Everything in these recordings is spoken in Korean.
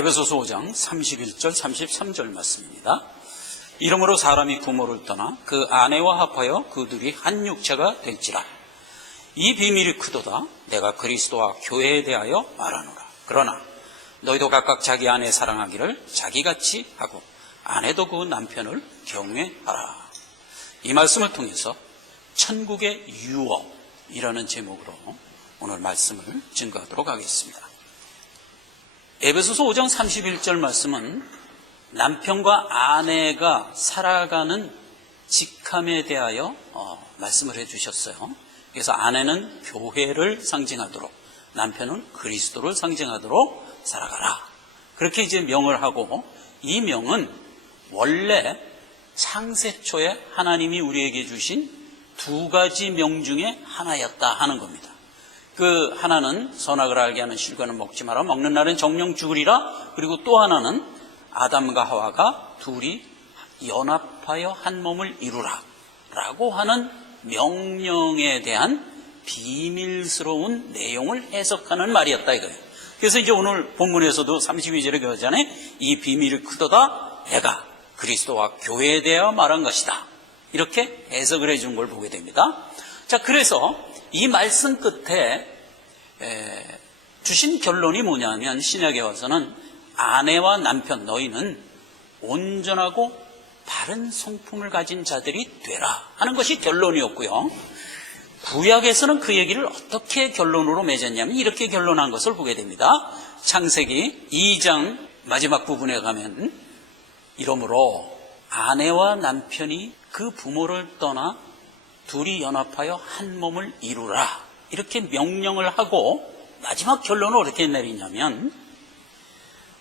에베소서 5장 31절 33절 말씀입니다. 이러므로 사람이 부모를 떠나 그 아내와 합하여 그들이 한 육체가 될지라. 이 비밀이 크도다. 내가 그리스도와 교회에 대하여 말하노라. 그러나 너희도 각각 자기 아내 사랑하기를 자기같이 하고 아내도 그 남편을 경외하라. 이 말씀을 통해서 천국의 유업이라는 제목으로 오늘 말씀을 증거하도록 하겠습니다. 에베소서 5장 31절 말씀은 남편과 아내가 살아가는 직함에 대하여 말씀을 해주셨어요. 그래서 아내는 교회를 상징하도록, 남편은 그리스도를 상징하도록 살아가라. 그렇게 이제 명을 하고, 이 명은 원래 창세 초에 하나님이 우리에게 주신 두 가지 명 중에 하나였다 하는 겁니다. 그 하나는 선악을 알게 하는 실과는 먹지 마라. 먹는 날엔 정령 죽으리라. 그리고 또 하나는 아담과 하와가 둘이 연합하여 한 몸을 이루라 라고 하는 명령에 대한 비밀스러운 내용을 해석하는 말이었다 이거예요. 그래서 이제 오늘 본문에서도 32절에 그러잖아요. 이 비밀이 크도다. 내가 그리스도와 교회에 대하여 말한 것이다. 이렇게 해석을 해준 걸 보게 됩니다. 자, 그래서 이 말씀 끝에 주신 결론이 뭐냐면 신약에 와서는 아내와 남편 너희는 온전하고 바른 성품을 가진 자들이 되라 하는 것이 결론이었고요. 구약에서는 그 얘기를 어떻게 결론으로 맺었냐면 이렇게 결론한 것을 보게 됩니다. 창세기 2장 마지막 부분에 가면 이러므로 아내와 남편이 그 부모를 떠나 둘이 연합하여 한 몸을 이루라 이렇게 명령을 하고 마지막 결론을 어떻게 내리냐면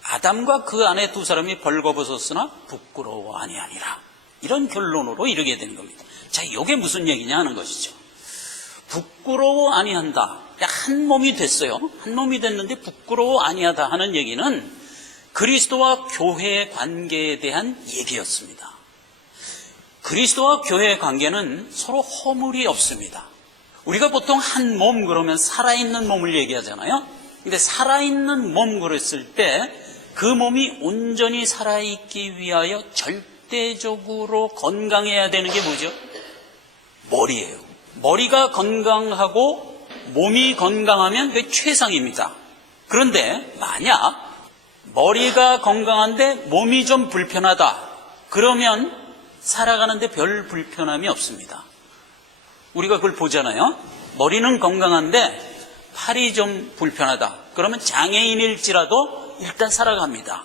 아담과 그 아내 두 사람이 벌거벗었으나 부끄러워 아니하니라 이런 결론으로 이르게 되는 겁니다. 자, 이게 무슨 얘기냐 하는 것이죠. 부끄러워 아니한다. 한 몸이 됐어요. 한 몸이 됐는데 부끄러워 아니하다 하는 얘기는 그리스도와 교회의 관계에 대한 얘기였습니다. 그리스도와 교회의 관계는 서로 허물이 없습니다. 우리가 보통 한 몸 그러면 살아있는 몸을 얘기하잖아요. 근데 살아있는 몸 그랬을 때 그 몸이 온전히 살아있기 위하여 절대적으로 건강해야 되는 게 뭐죠? 머리예요. 머리가 건강하고 몸이 건강하면 그게 최상입니다. 그런데 만약 머리가 건강한데 몸이 좀 불편하다. 그러면 살아가는데 별 불편함이 없습니다. 우리가 그걸 보잖아요. 머리는 건강한데 팔이 좀 불편하다. 그러면 장애인일지라도 일단 살아갑니다.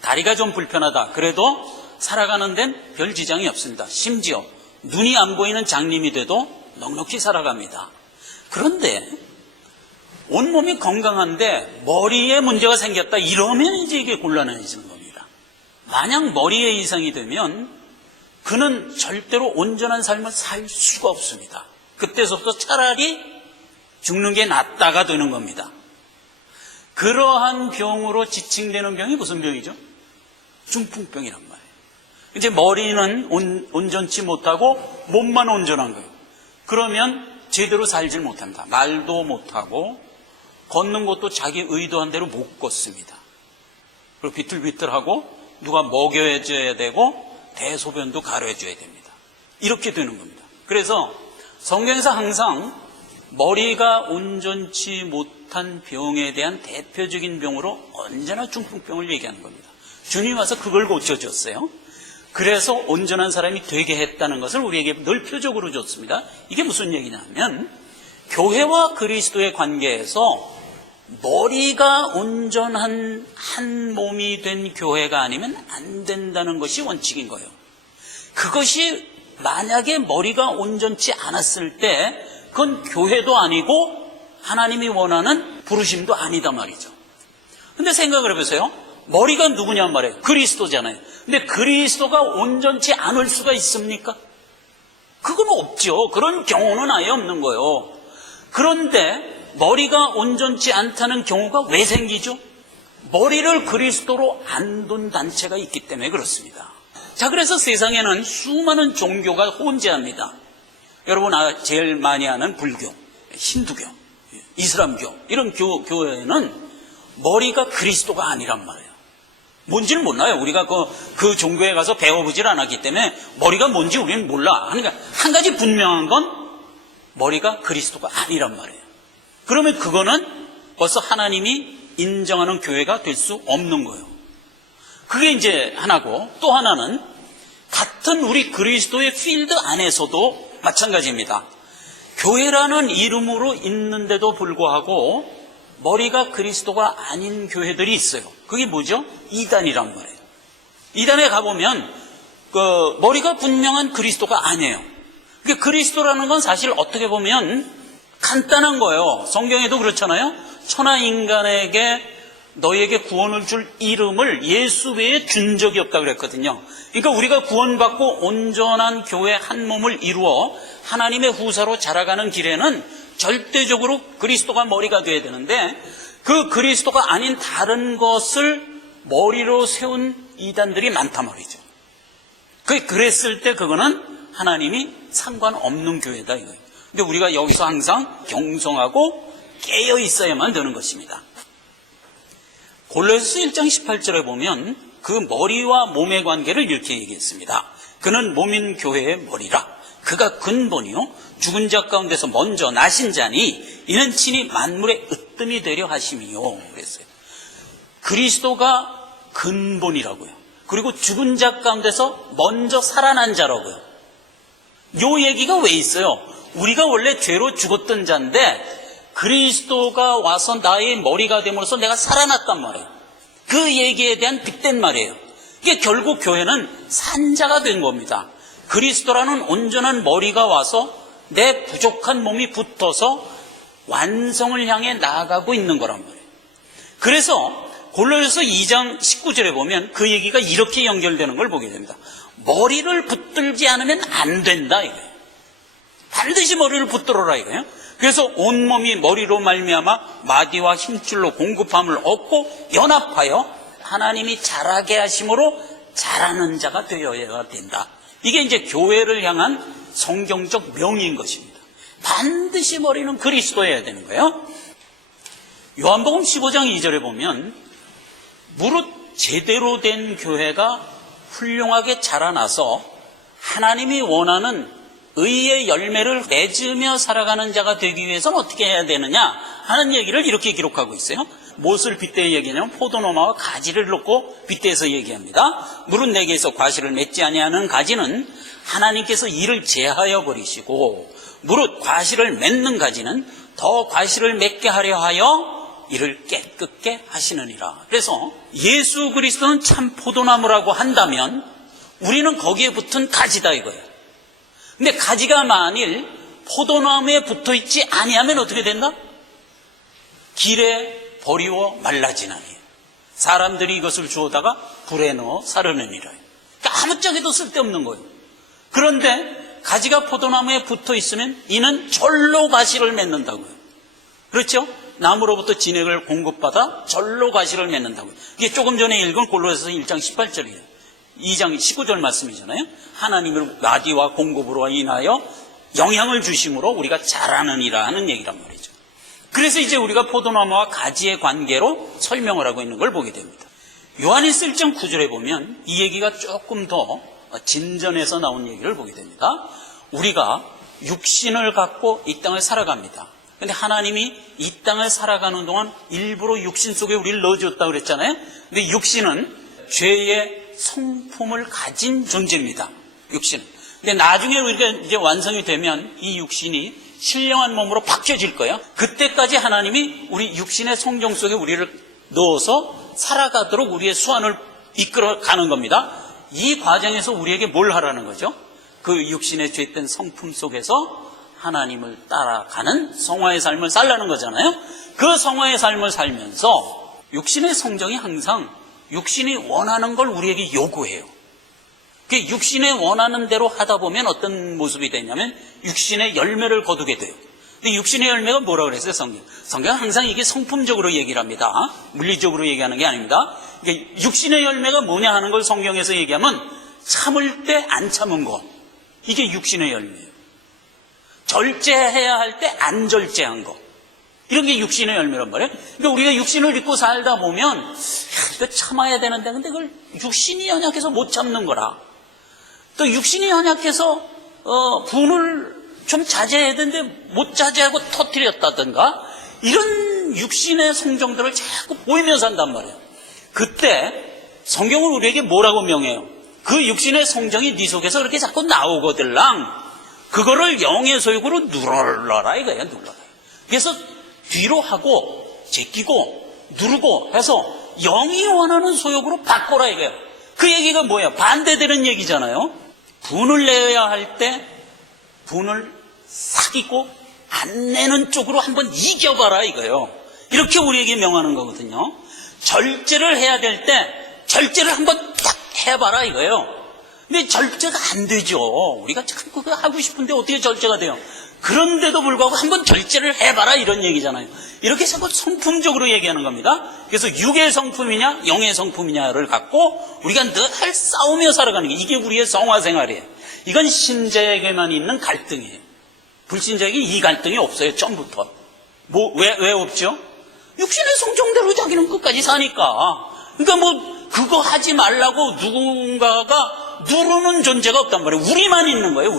다리가 좀 불편하다. 그래도 살아가는 데는 별 지장이 없습니다. 심지어 눈이 안 보이는 장님이 돼도 넉넉히 살아갑니다. 그런데 온몸이 건강한데 머리에 문제가 생겼다. 이러면 이제 이게 곤란해지는 겁니다. 만약 머리에 이상이 되면 그는 절대로 온전한 삶을 살 수가 없습니다. 그때서부터 차라리 죽는 게 낫다가 되는 겁니다. 그러한 병으로 지칭되는 병이 무슨 병이죠? 중풍병이란 말이에요. 이제 머리는 온전치 못하고 몸만 온전한 거예요. 그러면 제대로 살질 못합니다. 말도 못하고 걷는 것도 자기 의도한 대로 못 걷습니다. 그리고 비틀비틀하고 누가 먹여줘야 되고 대소변도 가려줘야 됩니다. 이렇게 되는 겁니다. 그래서 성경에서 항상 머리가 온전치 못한 병에 대한 대표적인 병으로 언제나 중풍병을 얘기하는 겁니다. 주님이 와서 그걸 고쳐줬어요. 그래서 온전한 사람이 되게 했다는 것을 우리에게 늘 표적으로 줬습니다. 이게 무슨 얘기냐면 교회와 그리스도의 관계에서 머리가 온전한 한 몸이 된 교회가 아니면 안 된다는 것이 원칙인 거예요. 그것이 만약에 머리가 온전치 않았을 때 그건 교회도 아니고 하나님이 원하는 부르심도 아니다 말이죠. 근데 생각을 해보세요. 머리가 누구냐 말이에요. 그리스도잖아요. 근데 그리스도가 온전치 않을 수가 있습니까? 그건 없죠. 그런 경우는 아예 없는 거예요. 그런데 머리가 온전치 않다는 경우가 왜 생기죠? 머리를 그리스도로 안 둔 단체가 있기 때문에 그렇습니다. 자, 그래서 세상에는 수많은 종교가 혼재합니다. 여러분 제일 많이 아는 불교, 힌두교, 이슬람교 이런 교회는 머리가 그리스도가 아니란 말이에요. 뭔지를 몰라요. 우리가 그 종교에 가서 배워보질 않았기 때문에 머리가 뭔지 우리는 몰라. 그러니까 한 가지 분명한 건 머리가 그리스도가 아니란 말이에요. 그러면 그거는 벌써 하나님이 인정하는 교회가 될 수 없는 거예요. 그게 이제 하나고, 또 하나는 같은 우리 그리스도의 필드 안에서도 마찬가지입니다. 교회라는 이름으로 있는데도 불구하고 머리가 그리스도가 아닌 교회들이 있어요. 그게 뭐죠? 이단이란 말이에요. 이단에 가보면 머리가 분명한 그리스도가 아니에요. 그리스도라는 건 사실 어떻게 보면 간단한 거예요. 성경에도 그렇잖아요. 천하 인간에게 너에게 구원을 줄 이름을 예수 외에 준 적이 없다고 그랬거든요. 그러니까 우리가 구원받고 온전한 교회 한 몸을 이루어 하나님의 후사로 자라가는 길에는 절대적으로 그리스도가 머리가 돼야 되는데, 그 그리스도가 아닌 다른 것을 머리로 세운 이단들이 많단 말이죠. 그랬을 때 그거는 하나님이 상관없는 교회다 이거예요. 근데 우리가 여기서 항상 경성하고 깨어 있어야만 되는 것입니다. 골로새서 1장 18절에 보면 그 머리와 몸의 관계를 이렇게 얘기했습니다. 그는 몸인 교회의 머리라. 그가 근본이요 죽은 자 가운데서 먼저 나신 자니 이는 친히 만물의 으뜸이 되려 하심이요 그랬어요. 그리스도가 근본이라고요. 그리고 죽은 자 가운데서 먼저 살아난 자라고요. 요 얘기가 왜 있어요? 우리가 원래 죄로 죽었던 자인데 그리스도가 와서 나의 머리가 됨으로써 내가 살아났단 말이에요. 그 얘기에 대한 빗댄 말이에요. 이게 결국 교회는 산자가 된 겁니다. 그리스도라는 온전한 머리가 와서 내 부족한 몸이 붙어서 완성을 향해 나아가고 있는 거란 말이에요. 그래서 골로새서 2장 19절에 보면 그 얘기가 이렇게 연결되는 걸 보게 됩니다. 머리를 붙들지 않으면 안 된다 이거예요. 반드시 머리를 붙들어라 이거예요. 그래서 온몸이 머리로 말미암아 마디와 힘줄로 공급함을 얻고 연합하여 하나님이 자라게 하심으로 자라는 자가 되어야 된다. 이게 이제 교회를 향한 성경적 명의인 것입니다. 반드시 머리는 그리스도여야 되는 거예요. 요한복음 15장 2절에 보면 무릇 제대로 된 교회가 훌륭하게 자라나서 하나님이 원하는 의의 열매를 맺으며 살아가는 자가 되기 위해서는 어떻게 해야 되느냐 하는 얘기를 이렇게 기록하고 있어요. 무엇을 빗대어 얘기하냐면 포도나무와 가지를 놓고 빗대어서 얘기합니다. 무릇 내게서 과실을 맺지 아니하는 가지는 하나님께서 이를 제하여 버리시고 무릇 과실을 맺는 가지는 더 과실을 맺게 하려 하여 이를 깨끗게 하시느니라. 그래서 예수 그리스도는 참 포도나무라고 한다면 우리는 거기에 붙은 가지다 이거예요. 근데 가지가 만일 포도나무에 붙어있지 아니하면 어떻게 된다? 길에 버리워 말라지나니 사람들이 이것을 주워다가 불에 넣어 사르느니라. 그러니까 아무짝에도 쓸데없는 거예요. 그런데 가지가 포도나무에 붙어있으면 이는 절로 과실을 맺는다고요. 그렇죠? 나무로부터 진액을 공급받아 절로 과실을 맺는다고요. 이게 조금 전에 읽은 골로새서 1장 18절이에요. 2장 19절 말씀이잖아요. 하나님을 마디와 공급으로 인하여 영향을 주심으로 우리가 자라느니라 하는 얘기란 말이죠. 그래서 이제 우리가 포도나무와 가지의 관계로 설명을 하고 있는 걸 보게 됩니다. 요한일서 1장 9절에 보면 이 얘기가 조금 더 진전해서 나온 얘기를 보게 됩니다. 우리가 육신을 갖고 이 땅을 살아갑니다. 근데 하나님이 이 땅을 살아가는 동안 일부러 육신 속에 우리를 넣어줬다고 그랬잖아요. 근데 육신은 죄의 성품을 가진 존재입니다. 육신은. 근데 나중에 우리가 이제 완성이 되면 이 육신이 신령한 몸으로 바뀌어질 거예요. 그때까지 하나님이 우리 육신의 성경 속에 우리를 넣어서 살아가도록 우리의 수완을 이끌어 가는 겁니다. 이 과정에서 우리에게 뭘 하라는 거죠? 그 육신의 죄된 성품 속에서 하나님을 따라가는 성화의 삶을 살라는 거잖아요. 그 성화의 삶을 살면서 육신의 성정이 항상 육신이 원하는 걸 우리에게 요구해요. 그 육신의 원하는 대로 하다 보면 어떤 모습이 되냐면 육신의 열매를 거두게 돼요. 근데 육신의 열매가 뭐라고 그랬어요, 성경? 성경은 항상 이게 성품적으로 얘기를 합니다. 물리적으로 얘기하는 게 아닙니다. 그러니까 육신의 열매가 뭐냐 하는 걸 성경에서 얘기하면 참을 때 안 참은 것. 이게 육신의 열매예요. 절제해야 할 때 안 절제한 것. 이런 게 육신의 열매란 말이에요. 그러니까 우리가 육신을 입고 살다 보면 이거 참아야 되는데 근데 그걸 육신이 연약해서 못 참는 거라. 또 육신이 연약해서 분을 좀 자제해야 되는데 못 자제하고 터뜨렸다든가 이런 육신의 성정들을 자꾸 보이면서 산단 말이에요. 그때 성경은 우리에게 뭐라고 명해요? 그 육신의 성정이 네 속에서 그렇게 자꾸 나오거들랑 그거를 영의 소욕으로 눌러라 이거예요. 눌러라. 그래서 뒤로 하고 제끼고 누르고 해서 영이 원하는 소욕으로 바꿔라 이거예요. 그 얘기가 뭐예요? 반대되는 얘기잖아요. 분을 내야 할 때 분을 사귀고 안 내는 쪽으로 한번 이겨봐라 이거예요. 이렇게 우리에게 명하는 거거든요. 절제를 해야 될 때 절제를 한번 딱 해봐라 이거예요. 근데 절제가 안 되죠. 우리가 참 그거 하고 싶은데 어떻게 절제가 돼요? 그런데도 불구하고 한번 절제를 해봐라 이런 얘기잖아요. 이렇게 자꾸 성품적으로 얘기하는 겁니다. 그래서 육의 성품이냐 영의 성품이냐를 갖고 우리가 늘 싸우며 살아가는 게 이게 우리의 성화생활이에요. 이건 신자에게만 있는 갈등이에요. 불신자에게 이 갈등이 없어요. 처음부터. 왜 없죠? 육신의 성정대로 자기는 끝까지 사니까. 그러니까 그거 하지 말라고 누군가가 누르는 존재가 없단 말이에요. 우리만 있는 거예요.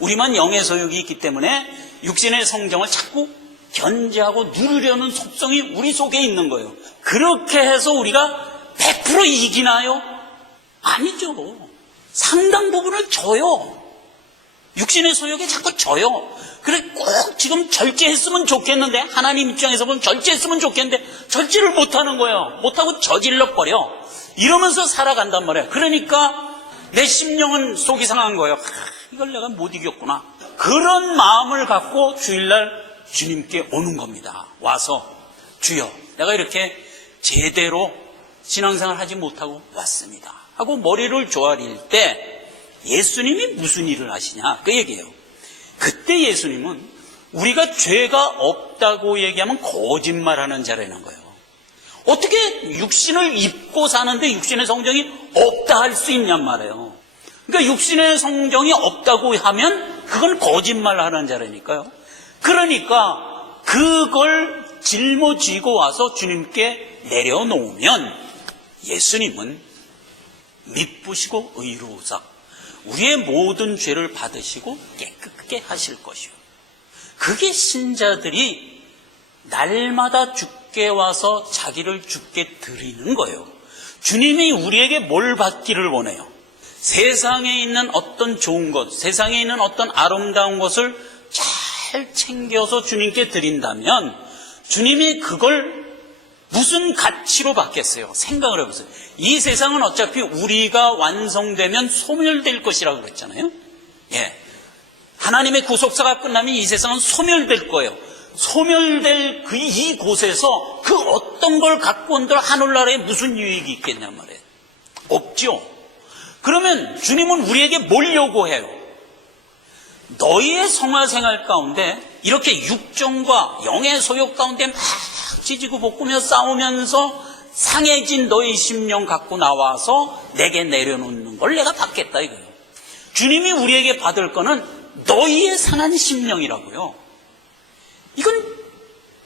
우리만 영의 소욕이 있기 때문에 육신의 성정을 자꾸 견제하고 누르려는 속성이 우리 속에 있는 거예요. 그렇게 해서 우리가 100% 이기나요? 아니죠. 상당 부분을 져요. 육신의 소욕에 자꾸 져요. 그래 꼭 지금 절제했으면 좋겠는데 하나님 입장에서 보면 절제했으면 좋겠는데 절제를 못하는 거예요. 못하고 저질러 버려. 이러면서 살아간단 말이에요. 그러니까 내 심령은 속이 상한 거예요. 이걸 내가 못 이겼구나. 그런 마음을 갖고 주일날 주님께 오는 겁니다. 와서 주여 내가 이렇게 제대로 신앙생활 하지 못하고 왔습니다 하고 머리를 조아릴 때 예수님이 무슨 일을 하시냐 그 얘기예요. 그때 예수님은 우리가 죄가 없다고 얘기하면 거짓말하는 자라는 거예요. 어떻게 육신을 입고 사는데 육신의 성정이 없다 할 수 있냔 말이에요. 그러니까 육신의 성정이 없다고 하면 그건 거짓말하는 자라니까요. 그러니까 그걸 짊어지고 와서 주님께 내려놓으면 예수님은 미쁘시고 의로우사 우리의 모든 죄를 받으시고 깨끗하게 하실 것이요. 그게 신자들이 날마다 주께 와서 자기를 주께 드리는 거예요. 주님이 우리에게 뭘 받기를 원해요? 세상에 있는 어떤 좋은 것, 세상에 있는 어떤 아름다운 것을 잘 챙겨서 주님께 드린다면 주님이 그걸 무슨 가치로 받겠어요? 생각을 해보세요. 이 세상은 어차피 우리가 완성되면 소멸될 것이라고 그랬잖아요. 예. 하나님의 구속사가 끝나면 이 세상은 소멸될 거예요. 소멸될 이곳에서 그 어떤 걸 갖고 온들 하늘나라에 무슨 유익이 있겠냔 말이에요. 없죠. 그러면 주님은 우리에게 뭘 요구해요? 너희의 성화생활 가운데 이렇게 육정과 영의 소욕 가운데 막 지지고 볶으며 싸우면서 상해진 너희 심령 갖고 나와서 내게 내려놓는 걸 내가 받겠다 이거예요. 주님이 우리에게 받을 거는 너희의 상한 심령이라고요. 이건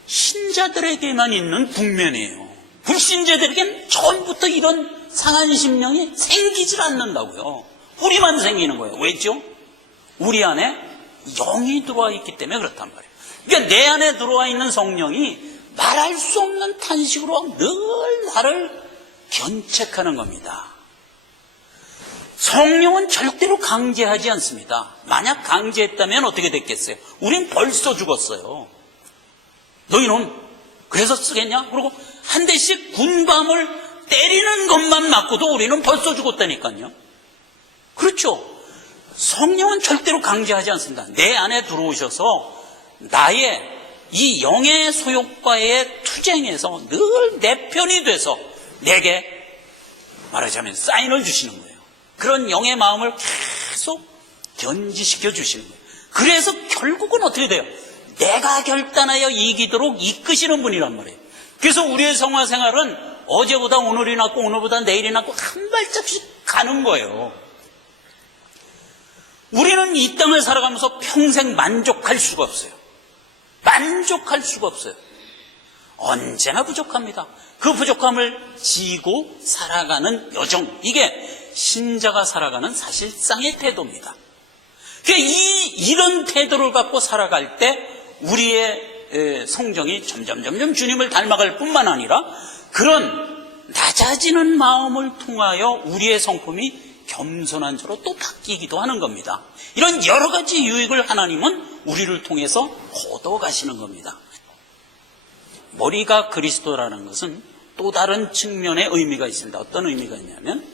신자들에게만 있는 국면이에요. 불신자들에게는 처음부터 이런 상한 심령이 생기질 않는다고요. 우리만 생기는 거예요. 왜죠? 우리 안에 영이 들어와 있기 때문에 그렇단 말이에요. 그러니까 내 안에 들어와 있는 성령이 말할 수 없는 탄식으로 늘 나를 견책하는 겁니다. 성령은 절대로 강제하지 않습니다. 만약 강제했다면 어떻게 됐겠어요? 우린 벌써 죽었어요. 너희는 그래서 쓰겠냐? 그리고 한 대씩 군밤을 때리는 것만 맞고도 우리는 벌써 죽었다니까요. 그렇죠. 성령은 절대로 강제하지 않습니다. 내 안에 들어오셔서 나의 이 영의 소욕과의 투쟁에서 늘 내 편이 돼서 내게 말하자면 사인을 주시는 거예요. 그런 영의 마음을 계속 견지시켜 주시는 거예요. 그래서 결국은 어떻게 돼요? 내가 결단하여 이기도록 이끄시는 분이란 말이에요. 그래서 우리의 성화생활은 어제보다 오늘이 낫고 오늘보다 내일이 낫고 한 발짝씩 가는 거예요. 우리는 이 땅을 살아가면서 평생 만족할 수가 없어요. 만족할 수가 없어요. 언제나 부족합니다. 그 부족함을 지고 살아가는 여정, 이게 신자가 살아가는 사실상의 태도입니다. 이런 태도를 갖고 살아갈 때 우리의 성정이 점점 주님을 닮아갈 뿐만 아니라 그런 낮아지는 마음을 통하여 우리의 성품이 겸손한 자로 또 바뀌기도 하는 겁니다. 이런 여러 가지 유익을 하나님은 우리를 통해서 거둬가시는 겁니다. 머리가 그리스도라는 것은 또 다른 측면의 의미가 있습니다. 어떤 의미가 있냐면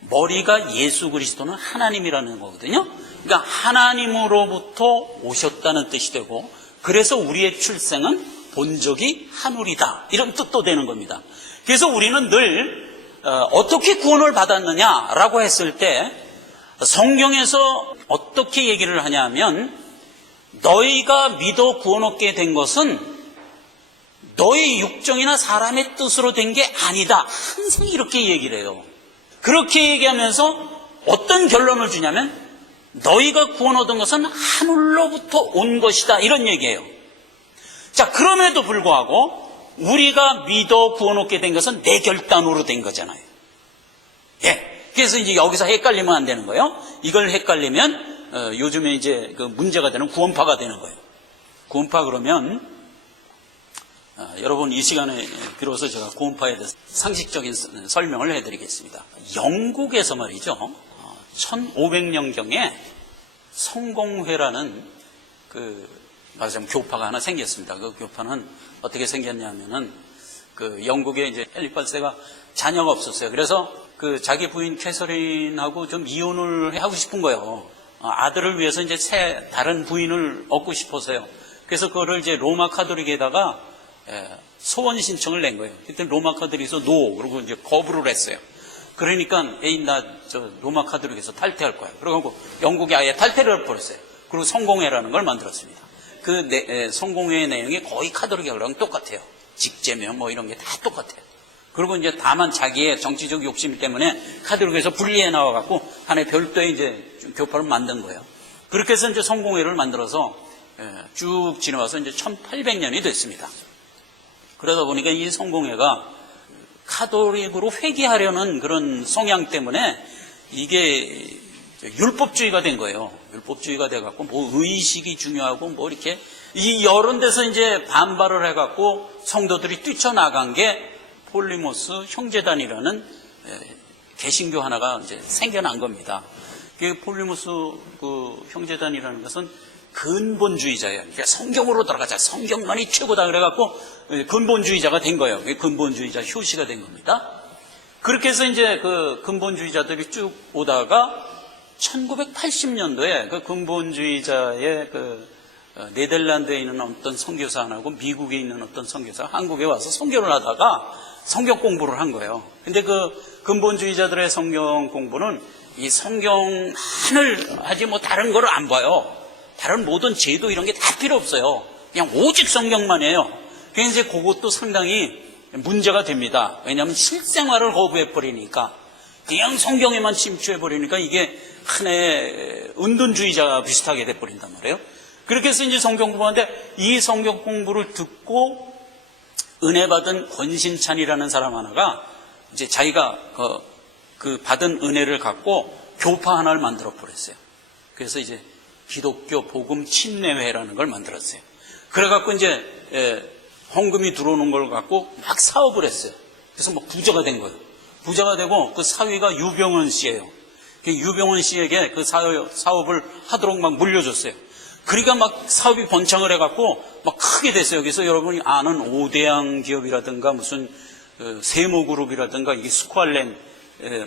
머리가 예수 그리스도는 하나님이라는 거거든요. 그러니까 하나님으로부터 오셨다는 뜻이 되고, 그래서 우리의 출생은 본적이 하늘이다, 이런 뜻도 되는 겁니다. 그래서 우리는 늘 어떻게 구원을 받았느냐라고 했을 때 성경에서 어떻게 얘기를 하냐면, 너희가 믿어 구원 얻게 된 것은 너희 육정이나 사람의 뜻으로 된 게 아니다, 항상 이렇게 얘기를 해요. 그렇게 얘기하면서 어떤 결론을 주냐면 너희가 구원 얻은 것은 하늘로부터 온 것이다, 이런 얘기예요. 자, 그럼에도 불구하고 우리가 믿어 구원 얻게 된 것은 내 결단으로 된 거잖아요. 예. 그래서 이제 여기서 헷갈리면 안 되는 거예요. 이걸 헷갈리면 요즘에 이제 그 문제가 되는 구원파가 되는 거예요. 구원파 그러면 여러분, 이 시간에 비로소 제가 구원파에 대해서 상식적인 설명을 해드리겠습니다. 영국에서 말이죠, 1500년경에 성공회라는 말하자면 교파가 하나 생겼습니다. 그 교파는 어떻게 생겼냐면은 영국에 이제 헨리 8세가 자녀가 없었어요. 그래서 자기 부인 캐서린하고 좀 이혼을 하고 싶은 거예요. 아들을 위해서 이제 다른 부인을 얻고 싶어서요. 그래서 그거를 이제 로마 카톨릭에다가 소원 신청을 낸 거예요. 그때 로마 카톨릭에서 노, 그러고 이제 거부를 했어요. 그러니까 나 로마 카톨릭에서 탈퇴할 거야. 그러고 영국이 아예 탈퇴를 해버렸어요. 그리고 성공회라는 걸 만들었습니다. 성공회의 내용이 거의 카톨릭이랑 똑같아요. 직제명 뭐 이런 게 다 똑같아요. 그리고 이제 다만 자기의 정치적 욕심 때문에 카톨릭에서 분리해 나와갖고 하나의 별도의 이제 교파를 만든 거예요. 그렇게 해서 이제 성공회를 만들어서 쭉 지나와서 이제 1800년이 됐습니다. 그러다 보니까 이 성공회가 카톨릭으로 회귀하려는 그런 성향 때문에 이게 율법주의가 된 거예요. 율법주의가 돼갖고 뭐 의식이 중요하고 뭐 이렇게 이런 데서 이제 반발을 해갖고 성도들이 뛰쳐나간 게 폴리모스 형제단이라는 개신교 하나가 이제 생겨난 겁니다. 그 폴리모스 형제단이라는 것은 근본주의자예요. 그러니까 성경으로 돌아가자, 성경만이 최고다 그래갖고 근본주의자가 된 거예요. 근본주의자 효시가 된 겁니다. 그렇게 해서 이제 근본주의자들이 쭉 오다가 1980년도에 근본주의자의 네덜란드에 있는 어떤 선교사 하나고 미국에 있는 어떤 선교사가 한국에 와서 선교를 하다가 성경 공부를 한 거예요. 근데 근본주의자들의 성경 공부는 이 성경만을 하지 뭐 다른 거를 안 봐요. 다른 모든 제도 이런 게 다 필요 없어요. 그냥 오직 성경만 해요. 그래서 이제 그것도 상당히 문제가 됩니다. 왜냐하면 실생활을 거부해버리니까, 그냥 성경에만 침투해버리니까 이게 하나의 은둔주의자 비슷하게 돼버린단 말이에요. 그렇게 해서 이제 성경 공부하는데, 이 성경 공부를 듣고 은혜 받은 권신찬이라는 사람 하나가 이제 자기가 그 받은 은혜를 갖고 교파 하나를 만들어 버렸어요. 그래서 이제 기독교 복음 침례회라는 걸 만들었어요. 그래갖고 이제 헌금이 들어오는 걸 갖고 막 사업을 했어요. 그래서 막 부자가 된 거예요. 부자가 되고 그 사위가 유병헌 씨예요. 유병헌 씨에게 그 사업을 하도록 막 물려줬어요. 그러니까 막 사업이 번창을 해갖고 막 크게 됐어요. 그래서 여러분이 아는 오대양 기업이라든가 무슨 세모그룹이라든가 이게 스ኳ렌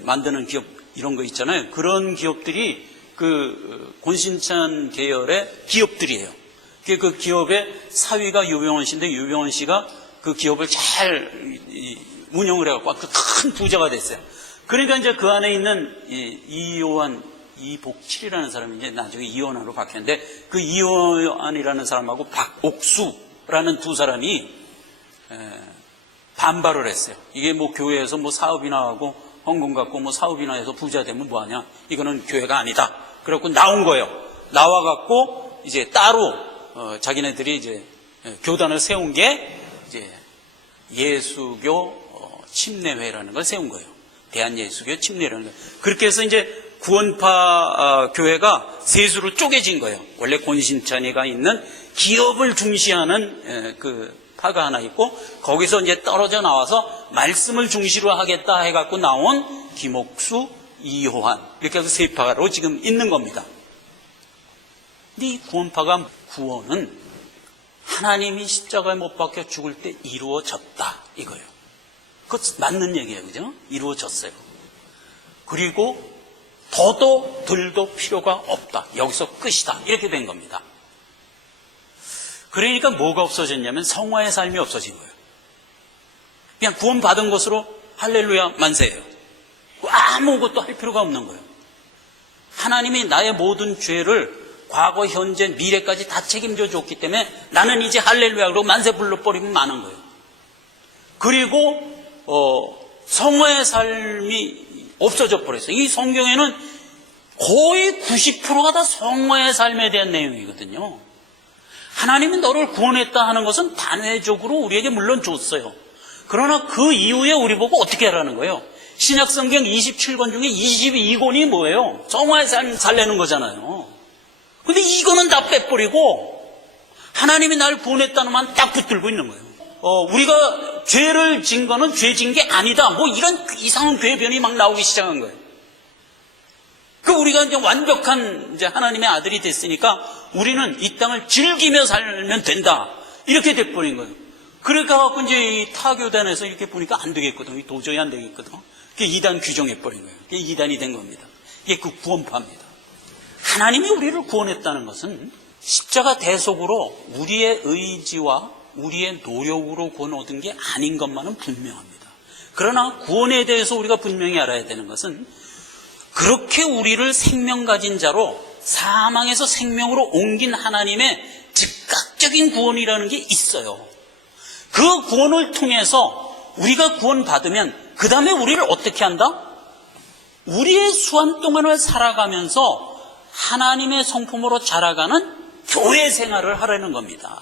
만드는 기업 이런 거 있잖아요. 그런 기업들이 권신찬 계열의 기업들이에요. 그 기업의 사위가 유병헌 씨인데, 유병헌 씨가 그 기업을 잘 운영을 해갖고 큰 부자가 됐어요. 그러니까 이제 그 안에 있는 이복칠이라는 사람이 이제 나중에 이원환으로 바뀌었는데, 그 이원환이라는 사람하고 박옥수라는 두 사람이 반발을 했어요. 이게 뭐 교회에서 뭐 사업이나 하고 헌금 갖고 뭐 사업이나 해서 부자 되면 뭐하냐, 이거는 교회가 아니다. 그래갖고 나온 거예요. 나와갖고 이제 따로 자기네들이 이제 교단을 세운 게 이제 예수교 침례회라는 걸 세운 거예요. 대한예수교 침례라는 거. 그렇게 해서 이제 구원파 교회가 셋으로 쪼개진 거예요. 원래 권신찬이가 있는 기업을 중시하는 그 파가 하나 있고, 거기서 이제 떨어져 나와서 말씀을 중시로 하겠다 해갖고 나온 김옥수, 이효한, 이렇게 해서 세 파로 지금 있는 겁니다. 근데 이 구원파가 구원은 하나님이 십자가에 못 박혀 죽을 때 이루어졌다 이거예요. 그거 맞는 얘기예요, 그죠? 이루어졌어요. 그리고 더도 덜도 필요가 없다. 여기서 끝이다. 이렇게 된 겁니다. 그러니까 뭐가 없어졌냐면 성화의 삶이 없어진 거예요. 그냥 구원받은 것으로 할렐루야 만세예요. 아무것도 할 필요가 없는 거예요. 하나님이 나의 모든 죄를 과거, 현재, 미래까지 다 책임져 줬기 때문에 나는 이제 할렐루야 그러고 만세 불러버리면 많은 거예요. 그리고 성화의 삶이 없어져 버렸어요. 이 성경에는 거의 90%가 다 성화의 삶에 대한 내용이거든요. 하나님이 너를 구원했다 하는 것은 단회적으로 우리에게 물론 줬어요. 그러나 그 이후에 우리 보고 어떻게 하라는 거예요? 신약성경 27권 중에 22권이 뭐예요? 성화의 삶 살려는 거잖아요. 근데 이거는 다 빼버리고 하나님이 나를 구원했다는 만 딱 붙들고 있는 거예요. 우리가 죄를 진 거는 죄 진 게 아니다. 뭐 이런 이상한 궤변이 막 나오기 시작한 거예요. 우리가 이제 완벽한 이제 하나님의 아들이 됐으니까 우리는 이 땅을 즐기며 살면 된다. 이렇게 돼버린 거예요. 그러니까 이제 이 타교단에서 이렇게 보니까 안 되겠거든. 도저히 안 되겠거든. 그게 이단 규정해버린 거예요. 그게 이단이 된 겁니다. 이게 그 구원파입니다. 하나님이 우리를 구원했다는 것은 십자가 대속으로 우리의 의지와 우리의 노력으로 구원 얻은 게 아닌 것만은 분명합니다. 그러나 구원에 대해서 우리가 분명히 알아야 되는 것은 그렇게 우리를 생명 가진 자로 사망에서 생명으로 옮긴 하나님의 즉각적인 구원이라는 게 있어요. 그 구원을 통해서 우리가 구원받으면 그 다음에 우리를 어떻게 한다? 우리의 수한 동안을 살아가면서 하나님의 성품으로 자라가는 교회 생활을 하라는 겁니다.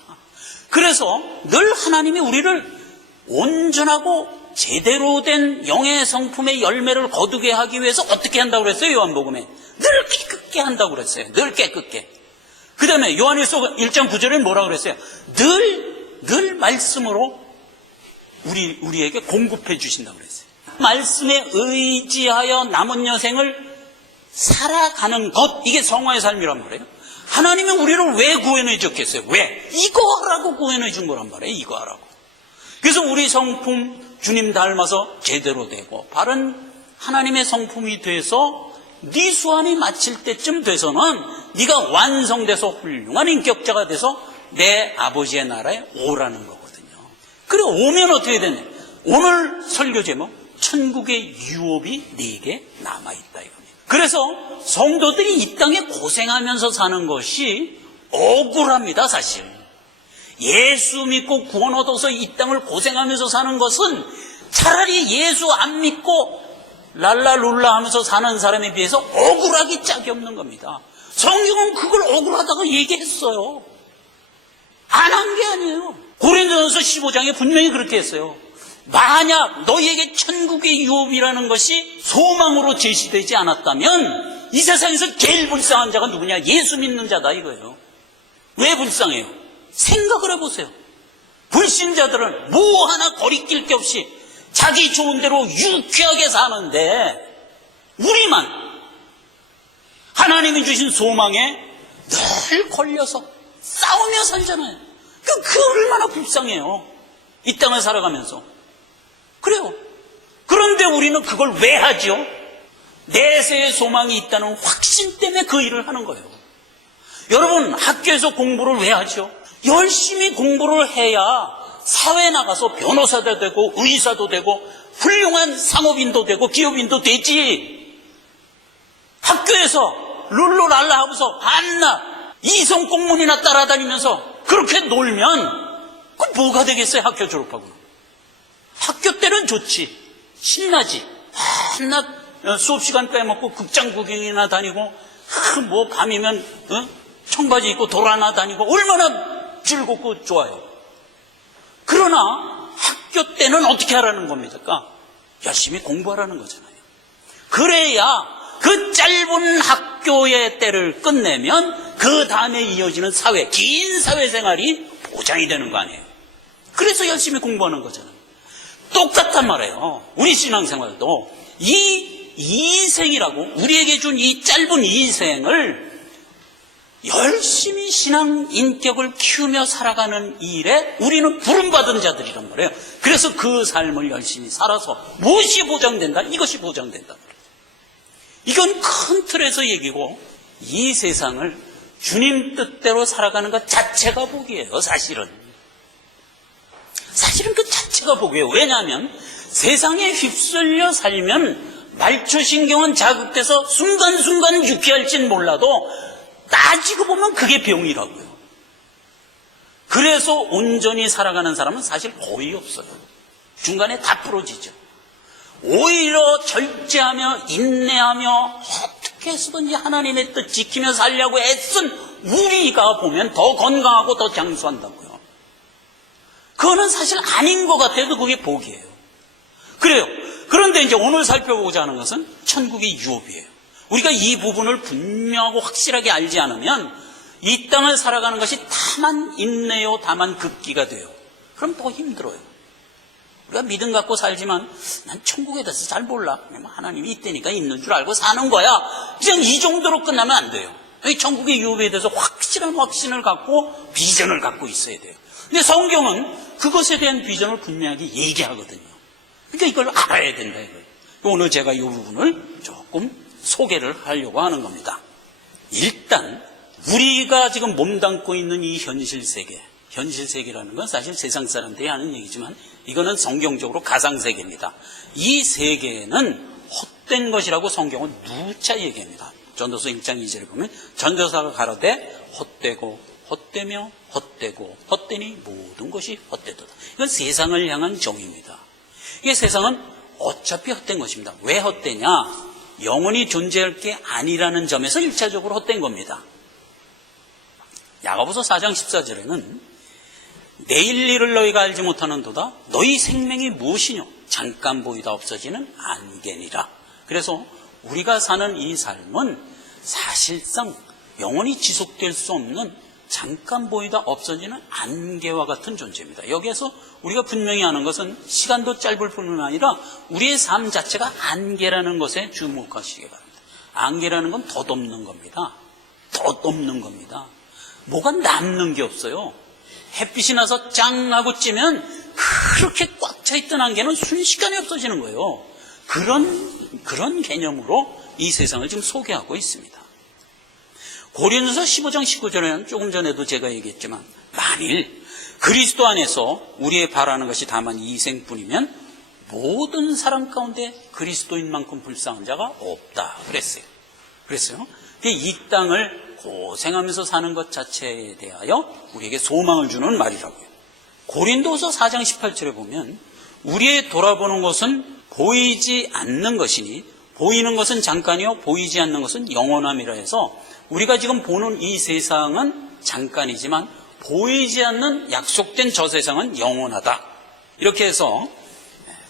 그래서 늘 하나님이 우리를 온전하고 제대로 된 영의 성품의 열매를 거두게 하기 위해서 어떻게 한다고 그랬어요? 요한복음에 늘 깨끗게 한다고 그랬어요. 늘 깨끗게. 그 다음에 요한일서 1장 9절에 뭐라고 그랬어요? 늘 말씀으로 우리에게 공급해 주신다고 그랬어요. 말씀에 의지하여 남은 여생을 살아가는 것, 이게 성화의 삶이란 말이에요. 하나님은 우리를 왜 구원해 줬겠어요? 왜? 이거 하라고 구원해 준 거란 말이에요. 이거 하라고. 그래서 우리 성품 주님 닮아서 제대로 되고 바른 하나님의 성품이 돼서 네 수완이 마칠 때쯤 돼서는 네가 완성돼서 훌륭한 인격자가 돼서 내 아버지의 나라에 오라는 거거든요. 그래 오면 어떻게 되냐? 오늘 설교 제목 천국의 유업이 네게 남아있다 이겁니다. 그래서 성도들이 이 땅에 고생하면서 사는 것이 억울합니다. 사실 예수 믿고 구원 얻어서 이 땅을 고생하면서 사는 것은 차라리 예수 안 믿고 랄랄룰라 하면서 사는 사람에 비해서 억울하기 짝이 없는 겁니다. 성경은 그걸 억울하다고 얘기했어요. 안 한 게 아니에요. 고린도전서 15장에 분명히 그렇게 했어요. 만약 너희에게 천국의 유업이라는 것이 소망으로 제시되지 않았다면 이 세상에서 제일 불쌍한 자가 누구냐? 예수 믿는 자다 이거예요. 왜 불쌍해요? 생각을 해보세요. 불신자들은 뭐 하나 거리낄 게 없이 자기 좋은 대로 유쾌하게 사는데 우리만 하나님이 주신 소망에 늘 걸려서 싸우며 살잖아요. 그 얼마나 불쌍해요. 이 땅을 살아가면서. 그래요. 그런데 우리는 그걸 왜 하죠? 내세의 소망이 있다는 확신 때문에 그 일을 하는 거예요. 여러분 학교에서 공부를 왜 하죠? 열심히 공부를 해야 사회에 나가서 변호사도 되고 의사도 되고 훌륭한 상업인도 되고 기업인도 되지. 학교에서 룰루랄라 하면서 한낱 이성 공문이나 따라다니면서 그렇게 놀면 그 뭐가 되겠어요? 학교 졸업하고. 학교 때는 좋지. 신나지. 한낮 수업시간 빼먹고 극장 구경이나 다니고 뭐 밤이면 청바지 입고 돌아나 다니고 얼마나 즐겁고 좋아요. 그러나 학교 때는 어떻게 하라는 겁니까? 열심히 공부하라는 거잖아요. 그래야 그 짧은 학교의 때를 끝내면 그 다음에 이어지는 사회, 긴 사회생활이 보장이 되는 거 아니에요. 그래서 열심히 공부하는 거잖아요. 똑같단 말이에요. 우리 신앙생활도 이 이생이라고 우리에게 준 이 짧은 이생을 열심히 신앙 인격을 키우며 살아가는 일에 우리는 부름받은 자들이란 말이에요. 그래서 그 삶을 열심히 살아서 무엇이 보장된다? 이것이 보장된다. 이건 큰 틀에서 얘기고, 이 세상을 주님 뜻대로 살아가는 것 자체가 복이에요. 사실은 그 자체가 복이에요. 왜냐하면 세상에 휩쓸려 살면 말초신경은 자극돼서 순간순간 유쾌할진 몰라도 따지고 보면 그게 병이라고요. 그래서 온전히 살아가는 사람은 사실 거의 없어요. 중간에 다 부러지죠. 오히려 절제하며 인내하며 어떻게 해서든지 하나님의 뜻 지키며 살려고 애쓴 우리가 보면 더 건강하고 더 장수한다고요. 그거는 사실 아닌 것 같아도 그게 복이에요. 그래요. 그런데 이제 오늘 살펴보고자 하는 것은 천국의 유업이에요. 우리가 이 부분을 분명하고 확실하게 알지 않으면 이 땅을 살아가는 것이 다만 인내요, 다만 급기가 돼요. 그럼 더 힘들어요. 우리가 믿음 갖고 살지만 난 천국에 대해서 잘 몰라. 하나님이 이때니까 있는 줄 알고 사는 거야. 그냥 이 정도로 끝나면 안 돼요. 천국의 유업에 대해서 확실한 확신을 갖고 비전을 갖고 있어야 돼요. 근데 성경은 그것에 대한 비전을 분명하게 얘기하거든요. 그러니까 이걸 알아야 된다. 이걸. 오늘 제가 이 부분을 조금 소개를 하려고 하는 겁니다. 일단 우리가 지금 몸담고 있는 이 현실 세계라는 건 사실 세상 사람들이 하는 얘기지만 이거는 성경적으로 가상세계입니다. 이 세계는 헛된 것이라고 성경은 누차 얘기합니다. 전도서 1장 2절에 보면 전도사가 가로되 헛되고 헛되며 헛되고 헛되니 모든 것이 헛되도다. 이건 세상을 향한 정의입니다. 이게 세상은 어차피 헛된 것입니다. 왜 헛되냐? 영원히 존재할 게 아니라는 점에서 1차적으로 헛된 겁니다. 야고보서 4장 14절에는 내일 일을 너희가 알지 못하는도다. 너희 생명이 무엇이뇨? 잠깐 보이다 없어지는 안개니라. 그래서 우리가 사는 이 삶은 사실상 영원히 지속될 수 없는 잠깐 보이다 없어지는 안개와 같은 존재입니다. 여기에서 우리가 분명히 아는 것은 시간도 짧을 뿐만 아니라 우리의 삶 자체가 안개라는 것에 주목하시기 바랍니다. 안개라는 건 덧없는 겁니다. 덧없는 겁니다. 뭐가 남는 게 없어요. 햇빛이 나서 짱 하고 찌면 그렇게 꽉 차있던 안개는 순식간에 없어지는 거예요. 그런 개념으로 이 세상을 지금 소개하고 있습니다. 고린도서 15장 19절에는 조금 전에도 제가 얘기했지만 만일 그리스도 안에서 우리의 바라는 것이 다만 이생뿐이면 모든 사람 가운데 그리스도인 만큼 불쌍한 자가 없다 그랬어요. 이 땅을 고생하면서 사는 것 자체에 대하여 우리에게 소망을 주는 말이라고요. 고린도서 4장 18절에 보면 우리의 돌아보는 것은 보이지 않는 것이니 보이는 것은 잠깐이요 보이지 않는 것은 영원함이라 해서 우리가 지금 보는 이 세상은 잠깐이지만 보이지 않는 약속된 저 세상은 영원하다. 이렇게 해서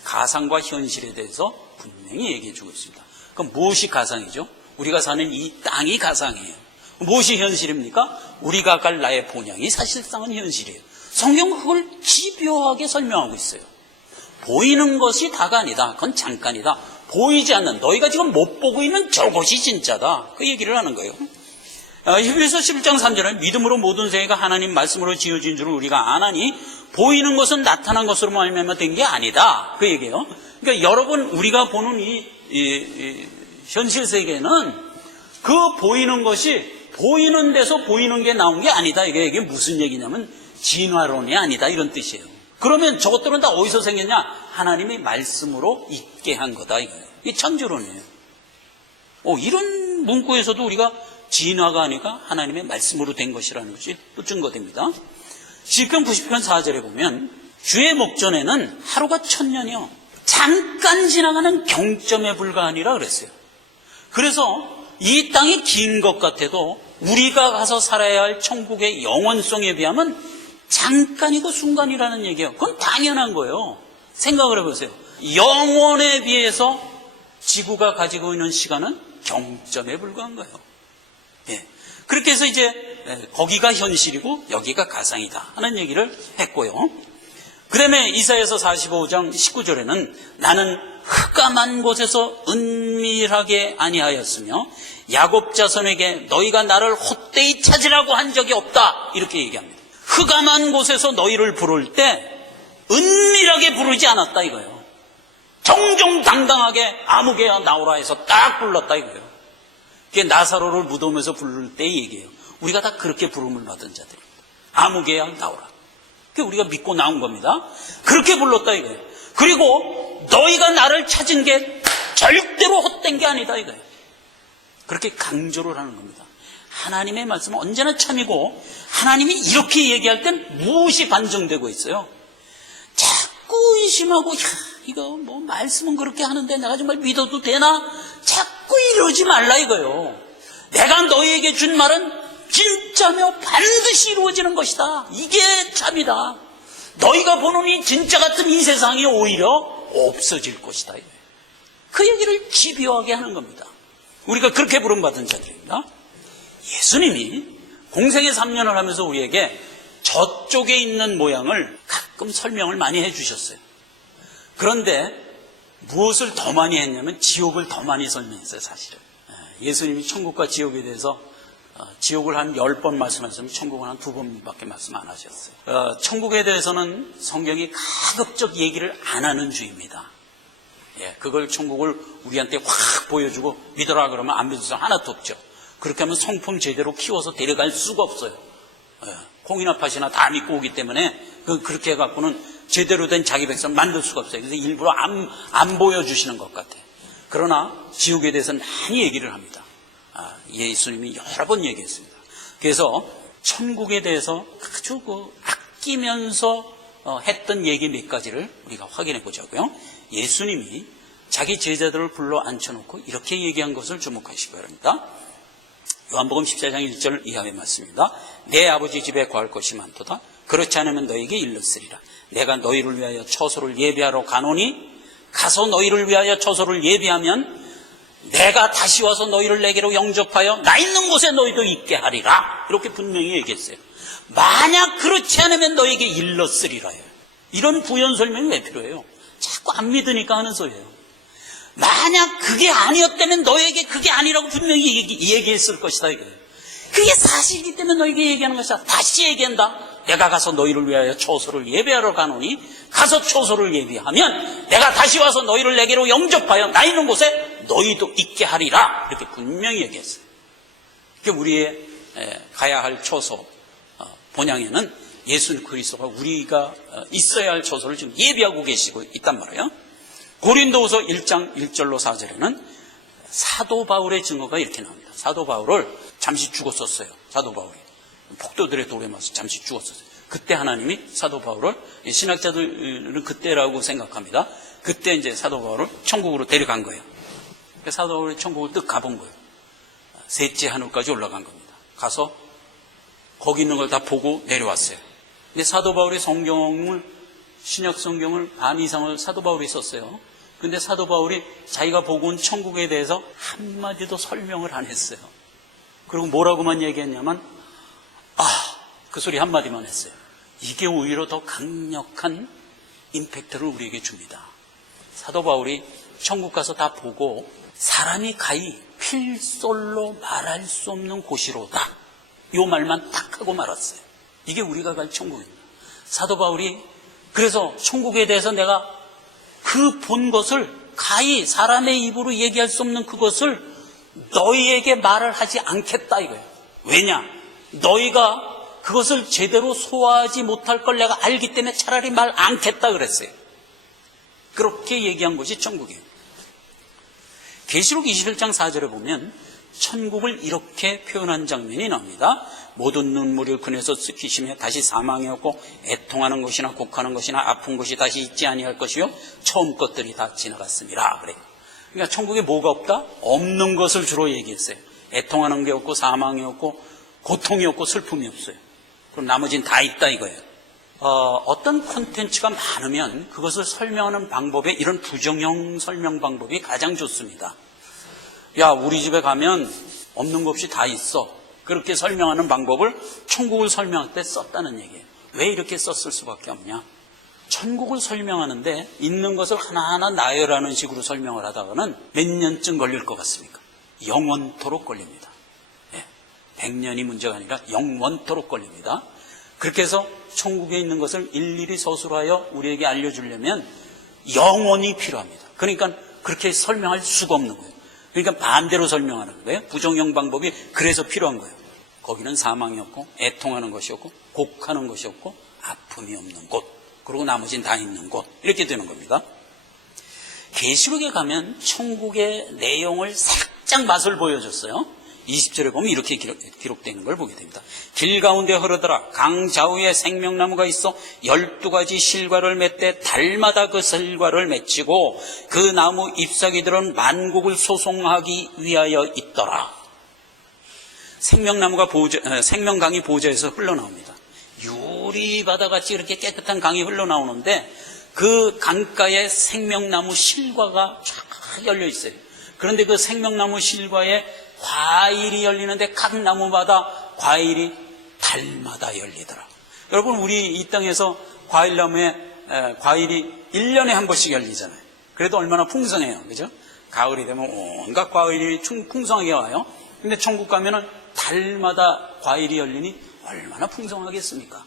가상과 현실에 대해서 분명히 얘기해 주고 있습니다. 그럼 무엇이 가상이죠? 우리가 사는 이 땅이 가상이에요. 무엇이 현실입니까? 우리가 갈 나의 본향이 사실상은 현실이에요. 성경은 그걸 집요하게 설명하고 있어요. 보이는 것이 다가 아니다. 그건 잠깐이다. 보이지 않는, 너희가 지금 못 보고 있는 저것이 진짜다. 그 얘기를 하는 거예요. 히브리서 11장 3절에 믿음으로 모든 세계가 하나님 말씀으로 지어진 줄 우리가 아나니 보이는 것은 나타난 것으로 말미암아 된 게 아니다. 그 얘기예요. 그러니까 여러분 우리가 보는 이 현실 세계는 그 보이는 것이 보이는 데서 보이는 게 나온 게 아니다. 이게 무슨 얘기냐면 진화론이 아니다 이런 뜻이에요. 그러면 저것들은 다 어디서 생겼냐? 하나님의 말씀으로 있게 한 거다 이거예요. 이게 창조론이에요. 이런 문구에서도 우리가 진화가 아니라 하나님의 말씀으로 된 것이라는 것이 또 증거됩니다. 시편 90편 4절에 보면 주의 목전에는 하루가 1000년이요 잠깐 지나가는 경점에 불과하니라 그랬어요. 그래서 이 땅이 긴 것 같아도 우리가 가서 살아야 할 천국의 영원성에 비하면 잠깐이고 순간이라는 얘기예요. 그건 당연한 거예요. 생각을 해보세요. 영원에 비해서 지구가 가지고 있는 시간은 0점에 불과한 거예요. 예. 그렇게 해서 이제 거기가 현실이고 여기가 가상이다 하는 얘기를 했고요. 그 다음에 이사야서 45장 19절에는 나는 흑암한 곳에서 은밀하게 아니하였으며 야곱 자손에게 너희가 나를 헛되이 찾으라고 한 적이 없다 이렇게 얘기합니다. 흑암한 곳에서 너희를 부를 때 은밀하게 부르지 않았다 이거예요. 정정당당하게 아무개야 나오라 해서 딱 불렀다 이거예요. 그게 나사로를 무덤에서 부를 때 얘기예요. 우리가 다 그렇게 부름을 받은 자들입니다. 아무개야 나오라. 그게 우리가 믿고 나온 겁니다. 그렇게 불렀다 이거예요. 그리고 너희가 나를 찾은 게 절대로 헛된 게 아니다 이거예요. 그렇게 강조를 하는 겁니다. 하나님의 말씀은 언제나 참이고 하나님이 이렇게 얘기할 땐 무엇이 반증되고 있어요. 자꾸 의심하고 이거 뭐 말씀은 그렇게 하는데 내가 정말 믿어도 되나? 자꾸 이러지 말라 이거예요. 내가 너희에게 준 말은 진짜며 반드시 이루어지는 것이다. 이게 참이다. 너희가 보는 이 진짜 같은 이 세상이 오히려 없어질 것이다 이거예요. 그 얘기를 집요하게 하는 겁니다. 우리가 그렇게 부름받은 자들입니다. 예수님이 공생의 3년을 하면서 우리에게 저쪽에 있는 모양을 가끔 설명을 많이 해주셨어요. 그런데 무엇을 더 많이 했냐면 지옥을 더 많이 설명했어요. 사실은 예수님이 천국과 지옥에 대해서 지옥을 한 10번 말씀하셨으면 천국은 한 2번밖에 말씀 안 하셨어요. 천국에 대해서는 성경이 가급적 얘기를 안 하는 주입니다. 그걸 천국을 우리한테 확 보여주고 믿어라 그러면 안 믿을 사람 하나도 없죠. 그렇게 하면 성품 제대로 키워서 데려갈 수가 없어요. 콩이나 팥이나 다 믿고 오기 때문에 그렇게 해갖고는 제대로 된 자기 백성 만들 수가 없어요. 그래서 일부러 안 보여주시는 것 같아요. 그러나 지옥에 대해서는 많이 얘기를 합니다. 예수님이 여러 번 얘기했습니다. 그래서 천국에 대해서 아주 아끼면서 했던 얘기 몇 가지를 우리가 확인해 보자고요. 예수님이 자기 제자들을 불러 앉혀놓고 이렇게 얘기한 것을 주목하시기 바랍니다. 요한복음 14장 1절 이하의 말씀입니다. 내 아버지 집에 거할 것이 많도다. 그렇지 않으면 너에게 일렀으리라. 내가 너희를 위하여 처소를 예비하러 가노니 가서 너희를 위하여 처소를 예비하면 내가 다시 와서 너희를 내게로 영접하여 나 있는 곳에 너희도 있게 하리라. 이렇게 분명히 얘기했어요. 만약 그렇지 않으면 너에게 일렀으리라요. 이런 부연 설명이 왜 필요해요? 자꾸 안 믿으니까 하는 소리예요. 만약 그게 아니었다면 너에게 그게 아니라고 분명히 얘기했을 것이다 이거예요. 그게 사실이기 때문에 너에게 얘기하는 것이다. 다시 얘기한다. 내가 가서 너희를 위하여 처소를 예배하러 가노니 가서 처소를 예비하면 내가 다시 와서 너희를 내게로 영접하여 나 있는 곳에 너희도 있게 하리라. 이렇게 분명히 얘기했어요. 그러니까 우리의 가야 할 처소 본향에는 예수 그리스도가 우리가 있어야 할 처소를 지금 예비하고 계시고 있단 말이에요. 고린도후서 1장 1절로 4절에는 사도 바울의 증거가 이렇게 나옵니다. 사도 바울을 잠시 죽었었어요. 사도 바울이 폭도들의 돌에 맞서 잠시 죽었었어요. 그때 하나님이 사도 바울을, 신학자들은 그때라고 생각합니다. 그때 이제 사도 바울을 천국으로 데려간 거예요. 사도 바울이 천국을 뜩 가본 거예요. 셋째 하늘까지 올라간 겁니다. 가서 거기 있는 걸 다 보고 내려왔어요. 근데 사도 바울이 신약 성경을 반 이상을 사도 바울이 썼어요. 근데 사도 바울이 자기가 보고 온 천국에 대해서 한마디도 설명을 안 했어요. 그리고 뭐라고만 얘기했냐면 그 소리 한마디만 했어요. 이게 오히려 더 강력한 임팩트를 우리에게 줍니다. 사도 바울이 천국 가서 다 보고 사람이 가히 필솔로 말할 수 없는 곳이로다. 이 말만 딱 하고 말았어요. 이게 우리가 갈 천국입니다. 사도 바울이 그래서 천국에 대해서 내가 그 본 것을 가히 사람의 입으로 얘기할 수 없는 그것을 너희에게 말을 하지 않겠다 이거예요. 왜냐? 너희가 그것을 제대로 소화하지 못할 걸 내가 알기 때문에 차라리 말 않겠다 그랬어요. 그렇게 얘기한 것이 천국이에요. 계시록 21장 4절에 보면 천국을 이렇게 표현한 장면이 나옵니다. 모든 눈물을 그네서 씻기시며 다시 사망이 없고 애통하는 것이나 곡하는 것이나 아픈 것이 다시 있지 아니할 것이요 처음 것들이 다 지나갔습니다. 그래요. 그러니까 천국에 뭐가 없다? 없는 것을 주로 얘기했어요. 애통하는 게 없고 사망이 없고 고통이 없고 슬픔이 없어요. 그럼 나머지는 다 있다 이거예요. 어떤 콘텐츠가 많으면 그것을 설명하는 방법에 이런 부정형 설명 방법이 가장 좋습니다. 야, 우리 집에 가면 없는 것 없이 다 있어. 그렇게 설명하는 방법을 천국을 설명할 때 썼다는 얘기예요. 왜 이렇게 썼을 수밖에 없냐? 천국을 설명하는데 있는 것을 하나하나 나열하는 식으로 설명을 하다가는 몇 년쯤 걸릴 것 같습니까? 영원토록 걸립니다. 100년이 문제가 아니라 영원토록 걸립니다. 그렇게 해서 천국에 있는 것을 일일이 서술하여 우리에게 알려주려면 영혼이 필요합니다. 그러니까 그렇게 설명할 수가 없는 거예요. 그러니까 반대로 설명하는 거예요. 부정형 방법이 그래서 필요한 거예요. 거기는 사망이 없고 애통하는 것이 없고 곡하는 것이 없고 아픔이 없는 곳, 그리고 나머지는 다 있는 곳, 이렇게 되는 겁니다. 계시록에 가면 천국의 내용을 살짝 맛을 보여줬어요. 20절에 보면 이렇게 기록되는 걸 보게 됩니다. 길 가운데 흐르더라. 강 좌우에 생명나무가 있어 12가지 실과를 맺되 달마다 그 실과를 맺히고 그 나무 잎사귀들은 만국을 소송하기 위하여 있더라. 생명강이 보좌에서 흘러나옵니다. 유리바다같이 이렇게 깨끗한 강이 흘러나오는데 그 강가에 생명나무 실과가 쫙 열려 있어요. 그런데 그 생명나무 실과에 과일이 열리는데 각 나무마다 과일이 달마다 열리더라. 여러분, 우리 이 땅에서 과일나무에 과일이 1년에 한 번씩 열리잖아요. 그래도 얼마나 풍성해요. 그죠? 가을이 되면 온갖 과일이 풍성하게 와요. 근데 천국 가면은 달마다 과일이 열리니 얼마나 풍성하겠습니까?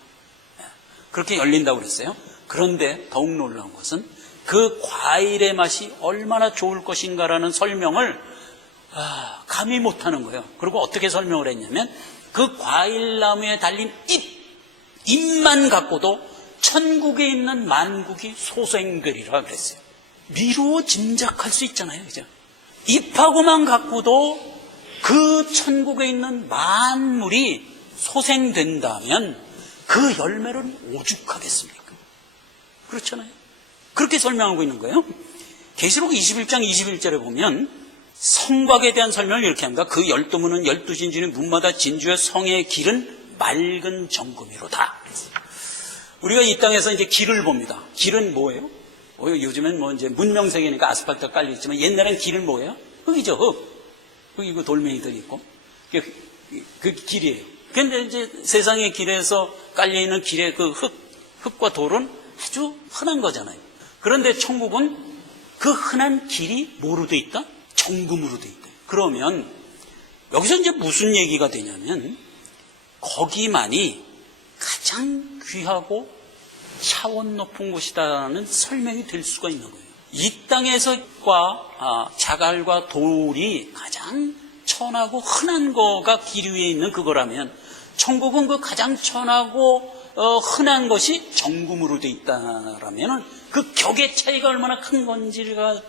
그렇게 열린다고 그랬어요. 그런데 더욱 놀라운 것은 그 과일의 맛이 얼마나 좋을 것인가라는 설명을 감히 못하는 거예요. 그리고 어떻게 설명을 했냐면 그 과일나무에 달린 잎만 갖고도 천국에 있는 만국이 소생되리라 그랬어요. 미루어 짐작할 수 있잖아요. 그죠? 잎하고만 갖고도 그 천국에 있는 만물이 소생된다면 그 열매는 오죽하겠습니까? 그렇잖아요. 그렇게 설명하고 있는 거예요. 계시록 21장 21절에 보면 성곽에 대한 설명을 이렇게 합니다. 그 12문은 12진주는 문마다 진주의 성의 길은 맑은 정금이로다. 우리가 이 땅에서 이제 길을 봅니다. 길은 뭐예요? 요즘엔 뭐 이제 문명세계니까 아스팔트가 깔려있지만 옛날엔 길은 뭐예요? 흙이죠, 흙. 흙이고 돌멩이들이 있고. 그 길이에요. 그런데 이제 세상의 길에서 깔려있는 길의 그 흙과 돌은 아주 흔한 거잖아요. 그런데 천국은 그 흔한 길이 뭐로 돼 있다? 정금으로 돼 있다. 그러면 여기서 이제 무슨 얘기가 되냐면 거기만이 가장 귀하고 차원 높은 곳이다라는 설명이 될 수가 있는 거예요. 이 땅에서과 자갈과 돌이 가장 천하고 흔한 거가 길 위에 있는 그거라면 천국은 그 가장 천하고 흔한 것이 정금으로 돼 있다라면 그 격의 차이가 얼마나 큰 건지가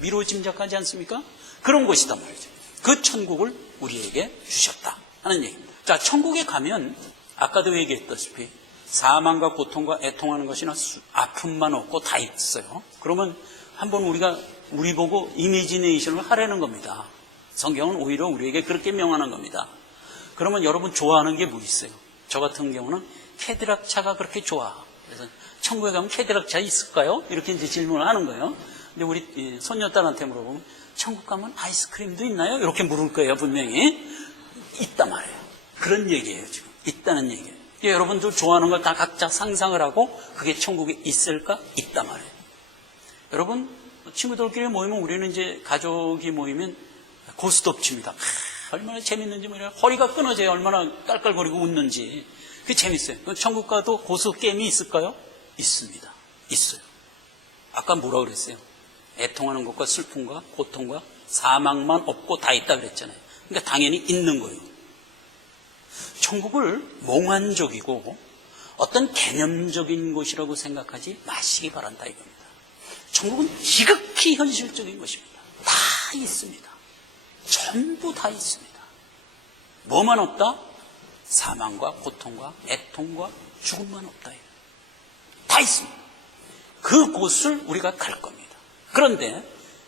미루어 짐작하지 않습니까? 그런 것이단 말이죠. 그 천국을 우리에게 주셨다 하는 얘기입니다. 자, 천국에 가면 아까도 얘기했다시피 사망과 고통과 애통하는 것이나 아픔만 없고 다 있어요. 그러면 한번 우리 보고 이미지네이션을 하라는 겁니다. 성경은 오히려 우리에게 그렇게 명하는 겁니다. 그러면 여러분 좋아하는 게 뭐 있어요? 저 같은 경우는 캐딜락 차가 그렇게 좋아. 그래서 천국에 가면 캐딜락 차 있을까요? 이렇게 이제 질문을 하는 거예요. 근데 우리 손녀딸한테 물어보면 천국 가면 아이스크림도 있나요? 이렇게 물을 거예요. 분명히 있단 말이에요. 그런 얘기예요. 지금 있다는 얘기예요. 여러분도 좋아하는 걸 다 각자 상상을 하고 그게 천국에 있을까? 있단 말이에요. 여러분 친구들끼리 모이면 우리는 이제 가족이 모이면 고스톱 칩니다. 얼마나 재밌는지 몰라요. 허리가 끊어져요. 얼마나 깔깔거리고 웃는지. 그게 재밌어요. 천국 가도 고스톱 게임이 있을까요? 있습니다. 있어요. 아까 뭐라 그랬어요? 애통하는 것과 슬픔과 고통과 사망만 없고 다 있다 그랬잖아요. 그러니까 당연히 있는 거예요. 천국을 몽환적이고 어떤 개념적인 곳이라고 생각하지 마시기 바란다 이겁니다. 천국은 지극히 현실적인 것입니다. 다 있습니다. 전부 다 있습니다. 뭐만 없다? 사망과 고통과 애통과 죽음만 없다. 다 있습니다. 그곳을 우리가 갈 겁니다. 그런데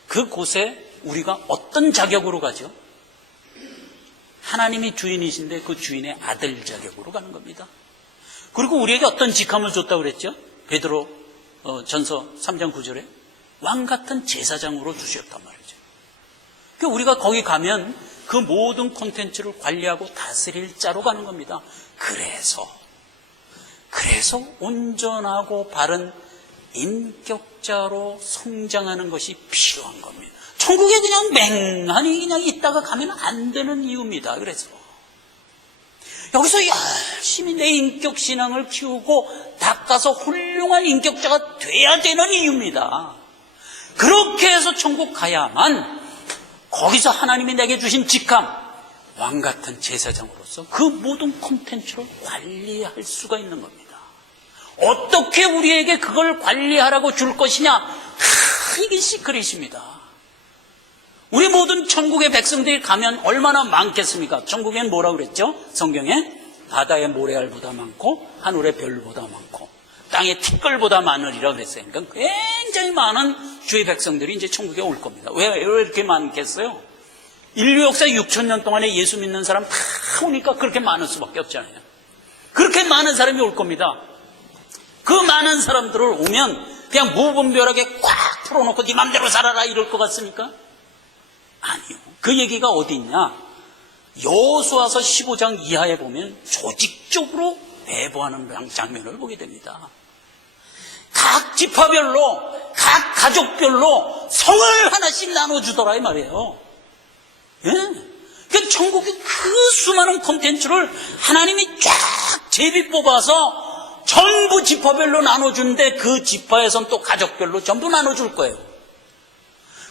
그곳에 우리가 어떤 자격으로 가죠? 하나님이 주인이신데 그 주인의 아들 자격으로 가는 겁니다. 그리고 우리에게 어떤 직함을 줬다고 그랬죠? 베드로 전서 3장 9절에 왕 같은 제사장으로 주셨단 말이죠. 그러니까 우리가 거기 가면 그 모든 콘텐츠를 관리하고 다스릴 자로 가는 겁니다. 그래서 온전하고 바른 인격자로 성장하는 것이 필요한 겁니다. 천국에 그냥 맹하니 그냥 있다가 가면 안 되는 이유입니다. 그래서 여기서 열심히 내 인격 신앙을 키우고 닦아서 훌륭한 인격자가 돼야 되는 이유입니다. 그렇게 해서 천국 가야만 거기서 하나님이 내게 주신 직함, 왕 같은 제사장으로서 그 모든 콘텐츠를 관리할 수가 있는 겁니다. 어떻게 우리에게 그걸 관리하라고 줄 것이냐? 이게 시크릿입니다. 우리 모든 천국의 백성들이 가면 얼마나 많겠습니까? 천국엔 뭐라고 그랬죠? 성경에 바다의 모래알보다 많고 하늘의 별보다 많고 땅의 티끌보다 많으리라 그랬어요. 그러니까 굉장히 많은 주의 백성들이 이제 천국에 올 겁니다. 왜 이렇게 많겠어요? 인류 역사 6,000년 동안에 예수 믿는 사람 다 오니까 그렇게 많을 수밖에 없잖아요. 그렇게 많은 사람이 올 겁니다. 그 많은 사람들을 오면 그냥 무분별하게 꽉 풀어놓고 네 맘대로 살아라 이럴 것 같습니까? 아니요. 그 얘기가 어디 있냐? 여호수아서 15장 이하에 보면 조직적으로 배부하는 장면을 보게 됩니다. 각 지파별로, 각 가족별로 성을 하나씩 나눠주더라 이 말이에요. 예? 그 천국의 그 수많은 콘텐츠를 하나님이 쫙 제비 뽑아서 전부 지파별로 나눠주는데 그 지파에선 또 가족별로 전부 나눠줄 거예요.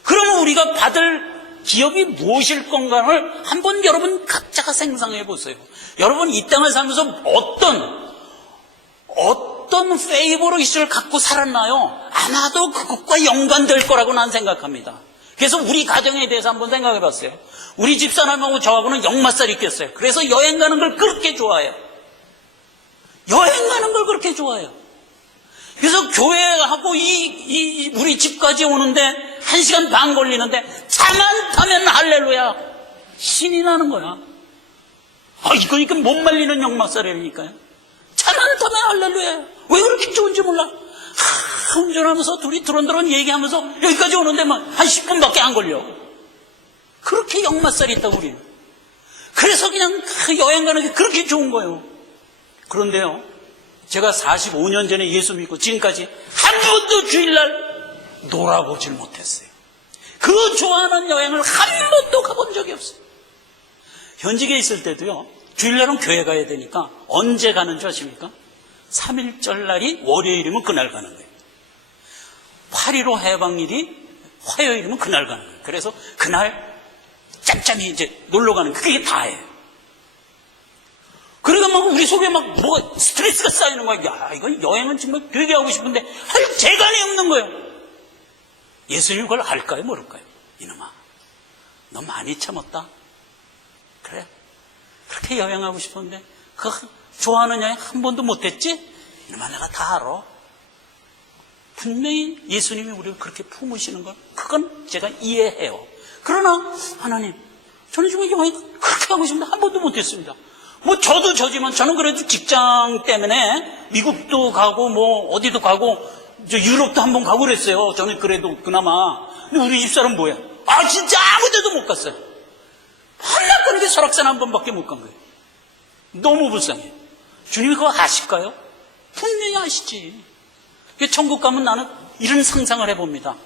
그러면 우리가 받을 기업이 무엇일 건가를 한번 여러분 각자가 생각해 보세요. 여러분 이 땅을 살면서 어떤 페이버리스를 갖고 살았나요? 아마도 그것과 연관될 거라고 난 생각합니다. 그래서 우리 가정에 대해서 한번 생각해 봤어요. 우리 집사람하고 저하고는 역마살이 있겠어요. 그래서 여행 가는 걸 그렇게 좋아해요. 여행 가는 걸 그렇게 좋아해요. 그래서 교회하고 우리 집까지 오는데 1시간 반 걸리는데 차만 타면 할렐루야 신이 나는 거야. 이거 못 말리는 역마살이니까요. 차만 타면 할렐루야. 왜 그렇게 좋은지 몰라. 운전하면서 둘이 드론드론 얘기하면서 여기까지 오는데 한 10분밖에 안 걸려. 그렇게 역마살이 있다고 우리는. 그래서 그냥 여행 가는 게 그렇게 좋은 거예요. 그런데요, 제가 45년 전에 예수 믿고 지금까지 한 번도 주일날 놀아보질 못했어요. 그 좋아하는 여행을 한 번도 가본 적이 없어요. 현직에 있을 때도요, 주일날은 교회 가야 되니까 언제 가는 줄 아십니까? 3.1절 날이 월요일이면 그날 가는 거예요. 8.15 해방일이 화요일이면 그날 가는 거예요. 그래서 그날 짬짬이 이제 놀러 가는 그게 다예요. 그러니까 막 우리 속에 막 뭐가 스트레스가 쌓이는 거야. 야, 이거 여행은 정말 되게 하고 싶은데 할 재간이 없는 거예요. 예수님 그걸 할까요? 모를까요? 이놈아, 너 많이 참았다. 그래? 그렇게 여행하고 싶은데 그 좋아하는 여행 한 번도 못했지? 이놈아, 내가 다 알아. 분명히 예수님이 우리를 그렇게 품으시는 걸 그건 제가 이해해요. 그러나 하나님, 저는 지금 여행 그렇게 하고 싶은데 한 번도 못했습니다. 저도 저지만 저는 그래도 직장 때문에 미국도 가고 어디도 가고 유럽도 한번 가고 그랬어요. 저는 그래도 그나마. 근데 우리 집사람은 뭐야? 진짜 아무 데도 못 갔어요. 한나거리게 설악산 한 번밖에 못 간 거예요. 너무 불쌍해요. 주님이 그거 아실까요? 분명히 아시지. 천국 가면 나는 이런 상상을 해봅니다.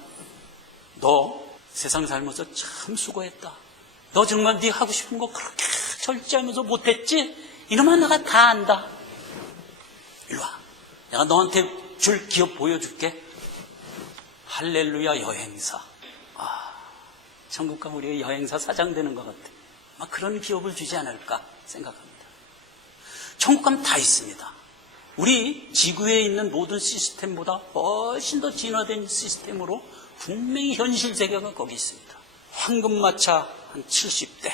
너 세상 살면서 참 수고했다. 너 정말 네 하고 싶은 거 그렇게 절제하면서 못했지? 이놈아, 내가 다 안다. 이리 와. 내가 너한테 줄 기업 보여줄게. 할렐루야 여행사. 천국 가면 우리가 여행사 사장 되는 것 같아. 막 그런 기업을 주지 않을까 생각합니다. 천국 가면 다 있습니다. 우리 지구에 있는 모든 시스템보다 훨씬 더 진화된 시스템으로 분명히 현실 세계가 거기 있습니다. 황금마차 한 70대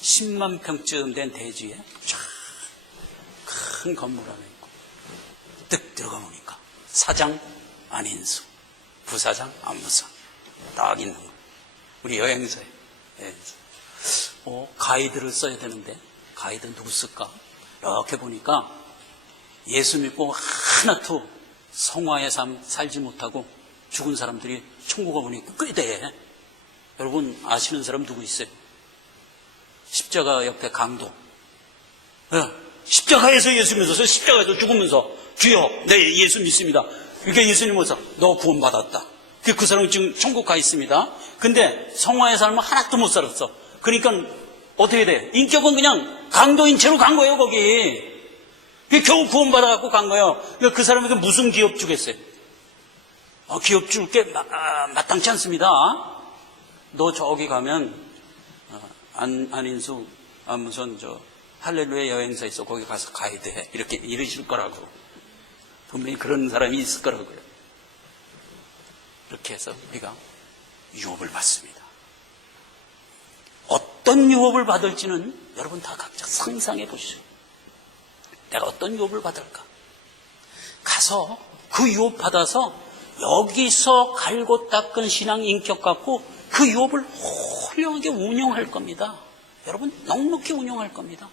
10만 평쯤 된 대지에 쫙 큰 건물 하나 있고 뜩 들어가 보니까 사장 안인수, 부사장 안무상 딱 있는 거예요. 우리 여행사에. 가이드를 써야 되는데 가이드 누구 쓸까? 이렇게 보니까 예수 믿고 하나도 성화의 삶 살지 못하고 죽은 사람들이 천국 가보니 꽤 돼. 여러분 아시는 사람 누구 있어요? 십자가 옆에 강도. 십자가에서 예수 믿어서 십자가에서 죽으면서 주여 네 예수 믿습니다. 이게 예수님 오셔서 너 구원받았다. 그 사람은 지금 천국 가 있습니다. 근데 성화의 삶은 하나도 못 살았어. 그러니까 어떻게 돼? 인격은 그냥 강도인 채로 간 거예요 거기. 겨우 구원받아갖고 간 거예요. 그 사람에게 무슨 기업 주겠어요? 기업 줄 게 마땅치 않습니다. 너 저기 가면 안인수 무슨 할렐루야 여행사 있어. 거기 가서 가야 돼. 이렇게 이러실 거라고. 분명히 그런 사람이 있을 거라고요. 이렇게 해서 우리가 유업을 받습니다. 어떤 유업을 받을지는 여러분 다 각자 상상해 보시죠. 내가 어떤 유업을 받을까? 가서 그 유업 받아서 여기서 갈고 닦은 신앙 인격 갖고 그 유업을 훌륭하게 운영할 겁니다. 여러분 넉넉히 운영할 겁니다.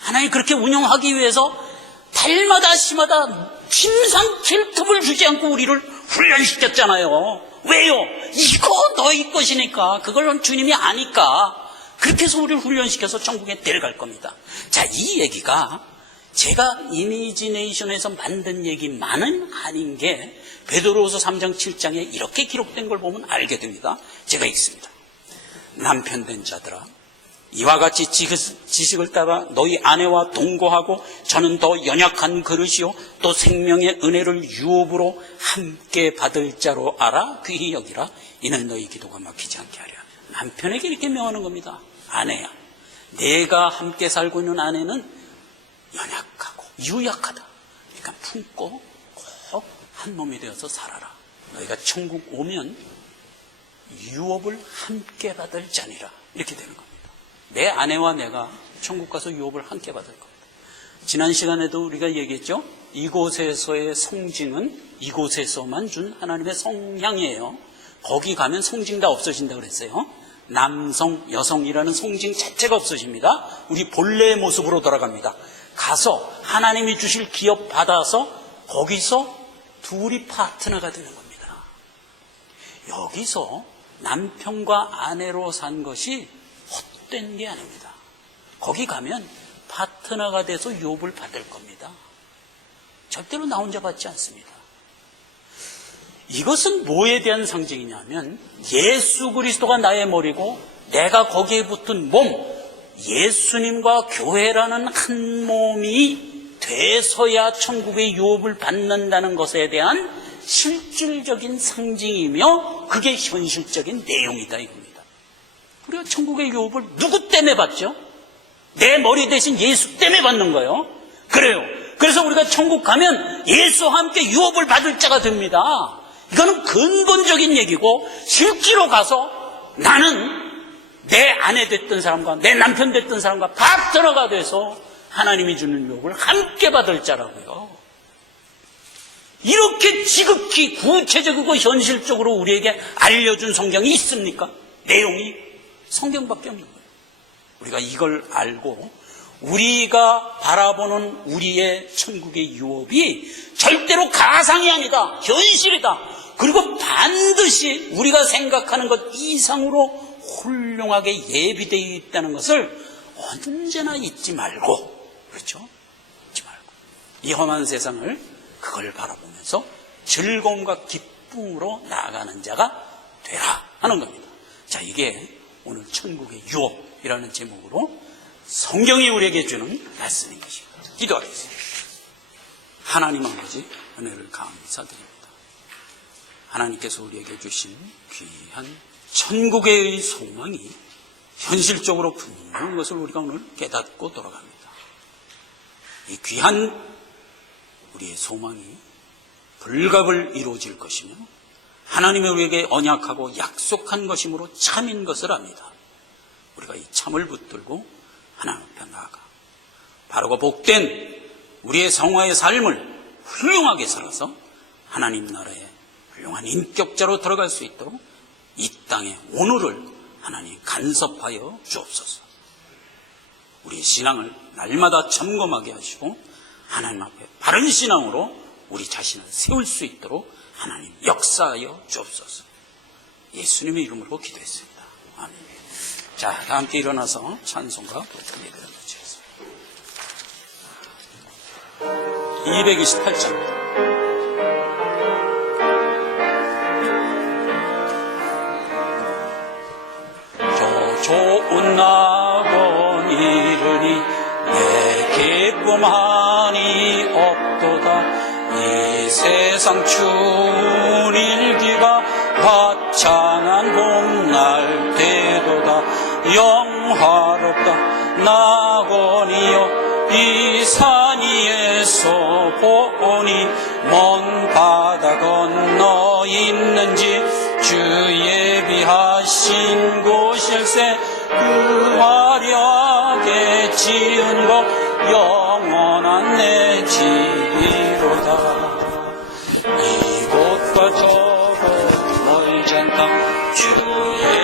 하나님 그렇게 운영하기 위해서 달마다 시마다 침상칠 틈을 주지 않고 우리를 훈련시켰잖아요. 왜요? 이거 너희 것이니까. 그걸 주님이 아니까. 그렇게 해서 우리를 훈련시켜서 천국에 데려갈 겁니다. 자, 이 얘기가 제가 이미지네이션에서 만든 얘기만은 아닌 게 베드로후서 3장 7장에 이렇게 기록된 걸 보면 알게 됩니다. 제가 읽습니다. 남편 된 자들아, 이와 같이 지식을 따라 너희 아내와 동거하고 저는 더 연약한 그릇이요 또 생명의 은혜를 유업으로 함께 받을 자로 알아 귀히 여기라. 이는 너희 기도가 막히지 않게 하려. 남편에게 이렇게 명하는 겁니다. 아내야, 내가 함께 살고 있는 아내는 연약하고 유약하다. 그러니까 품고 꼭 한 몸이 되어서 살아라. 너희가 천국 오면 유업을 함께 받을 자니라. 이렇게 되는 겁니다. 내 아내와 내가 천국 가서 유업을 함께 받을 겁니다. 지난 시간에도 우리가 얘기했죠. 이곳에서의 성징은 이곳에서만 준 하나님의 성향이에요. 거기 가면 성징 다 없어진다 그랬어요. 남성, 여성이라는 성징 자체가 없어집니다. 우리 본래의 모습으로 돌아갑니다. 가서 하나님이 주실 기업 받아서 거기서 둘이 파트너가 되는 겁니다. 여기서 남편과 아내로 산 것이 헛된 게 아닙니다. 거기 가면 파트너가 돼서 유업을 받을 겁니다. 절대로 나 혼자 받지 않습니다. 이것은 뭐에 대한 상징이냐면 예수 그리스도가 나의 머리고 내가 거기에 붙은 몸, 예수님과 교회라는 한 몸이 돼서야 천국의 유업을 받는다는 것에 대한 실질적인 상징이며 그게 현실적인 내용이다 이겁니다. 우리가 천국의 유업을 누구 때문에 받죠? 내 머리 대신 예수 때문에 받는 거예요. 그래요. 그래서 우리가 천국 가면 예수와 함께 유업을 받을 자가 됩니다. 이거는 근본적인 얘기고 실제로 가서 나는 내 아내 됐던 사람과 내 남편 됐던 사람과 파트너가 돼서 하나님이 주는 유업을 함께 받을 자라고요. 이렇게 지극히 구체적이고 현실적으로 우리에게 알려준 성경이 있습니까? 내용이 성경밖에 없는 거예요. 우리가 이걸 알고 우리가 바라보는 우리의 천국의 유업이 절대로 가상이 아니다. 현실이다. 그리고 반드시 우리가 생각하는 것 이상으로 훌륭하게 예비되어 있다는 것을 언제나 잊지 말고, 그렇죠? 잊지 말고 이 험한 세상을 그걸 바라보면서 즐거움과 기쁨으로 나아가는 자가 되라 하는 겁니다. 자, 이게 오늘 천국의 유업이라는 제목으로 성경이 우리에게 주는 말씀인 것입니다. 기도하겠습니다. 하나님 아버지 은혜를 감사드립니다. 하나님께서 우리에게 주신 귀한 천국의 소망이 현실적으로 분명한 것을 우리가 오늘 깨닫고 돌아갑니다. 이 귀한 우리의 소망이 불갑을 이루어질 것이며 하나님이 우리에게 언약하고 약속한 것이므로 참인 것을 압니다. 우리가 이 참을 붙들고 하나님 앞에 나아가 바르고 복된 우리의 성화의 삶을 훌륭하게 살아서 하나님 나라의 훌륭한 인격자로 들어갈 수 있도록 이 땅의 오늘을 하나님 간섭하여 주옵소서. 우리의 신앙을 날마다 점검하게 하시고 하나님 앞에 바른 신앙으로 우리 자신을 세울 수 있도록 하나님 역사하여 주옵소서. 예수님의 이름으로 기도했습니다. 아멘. 자, 다 함께 일어나서 찬송가 부르는 예배를 마치겠습니다. 228장입니다. 좋은 낙원 이르니 내 기쁨하니 없도다. 이 세상 추운 일기가 화창한 봄날 때도다. 영화롭다 낙원이여 이 산 위에서 보니 먼 바다 건너 있는지 주 예비하신 곳일세. 그 화려하게 지은 곳 영원한 내 집이로다. 이곳과 저곳 멀지 않다. 주의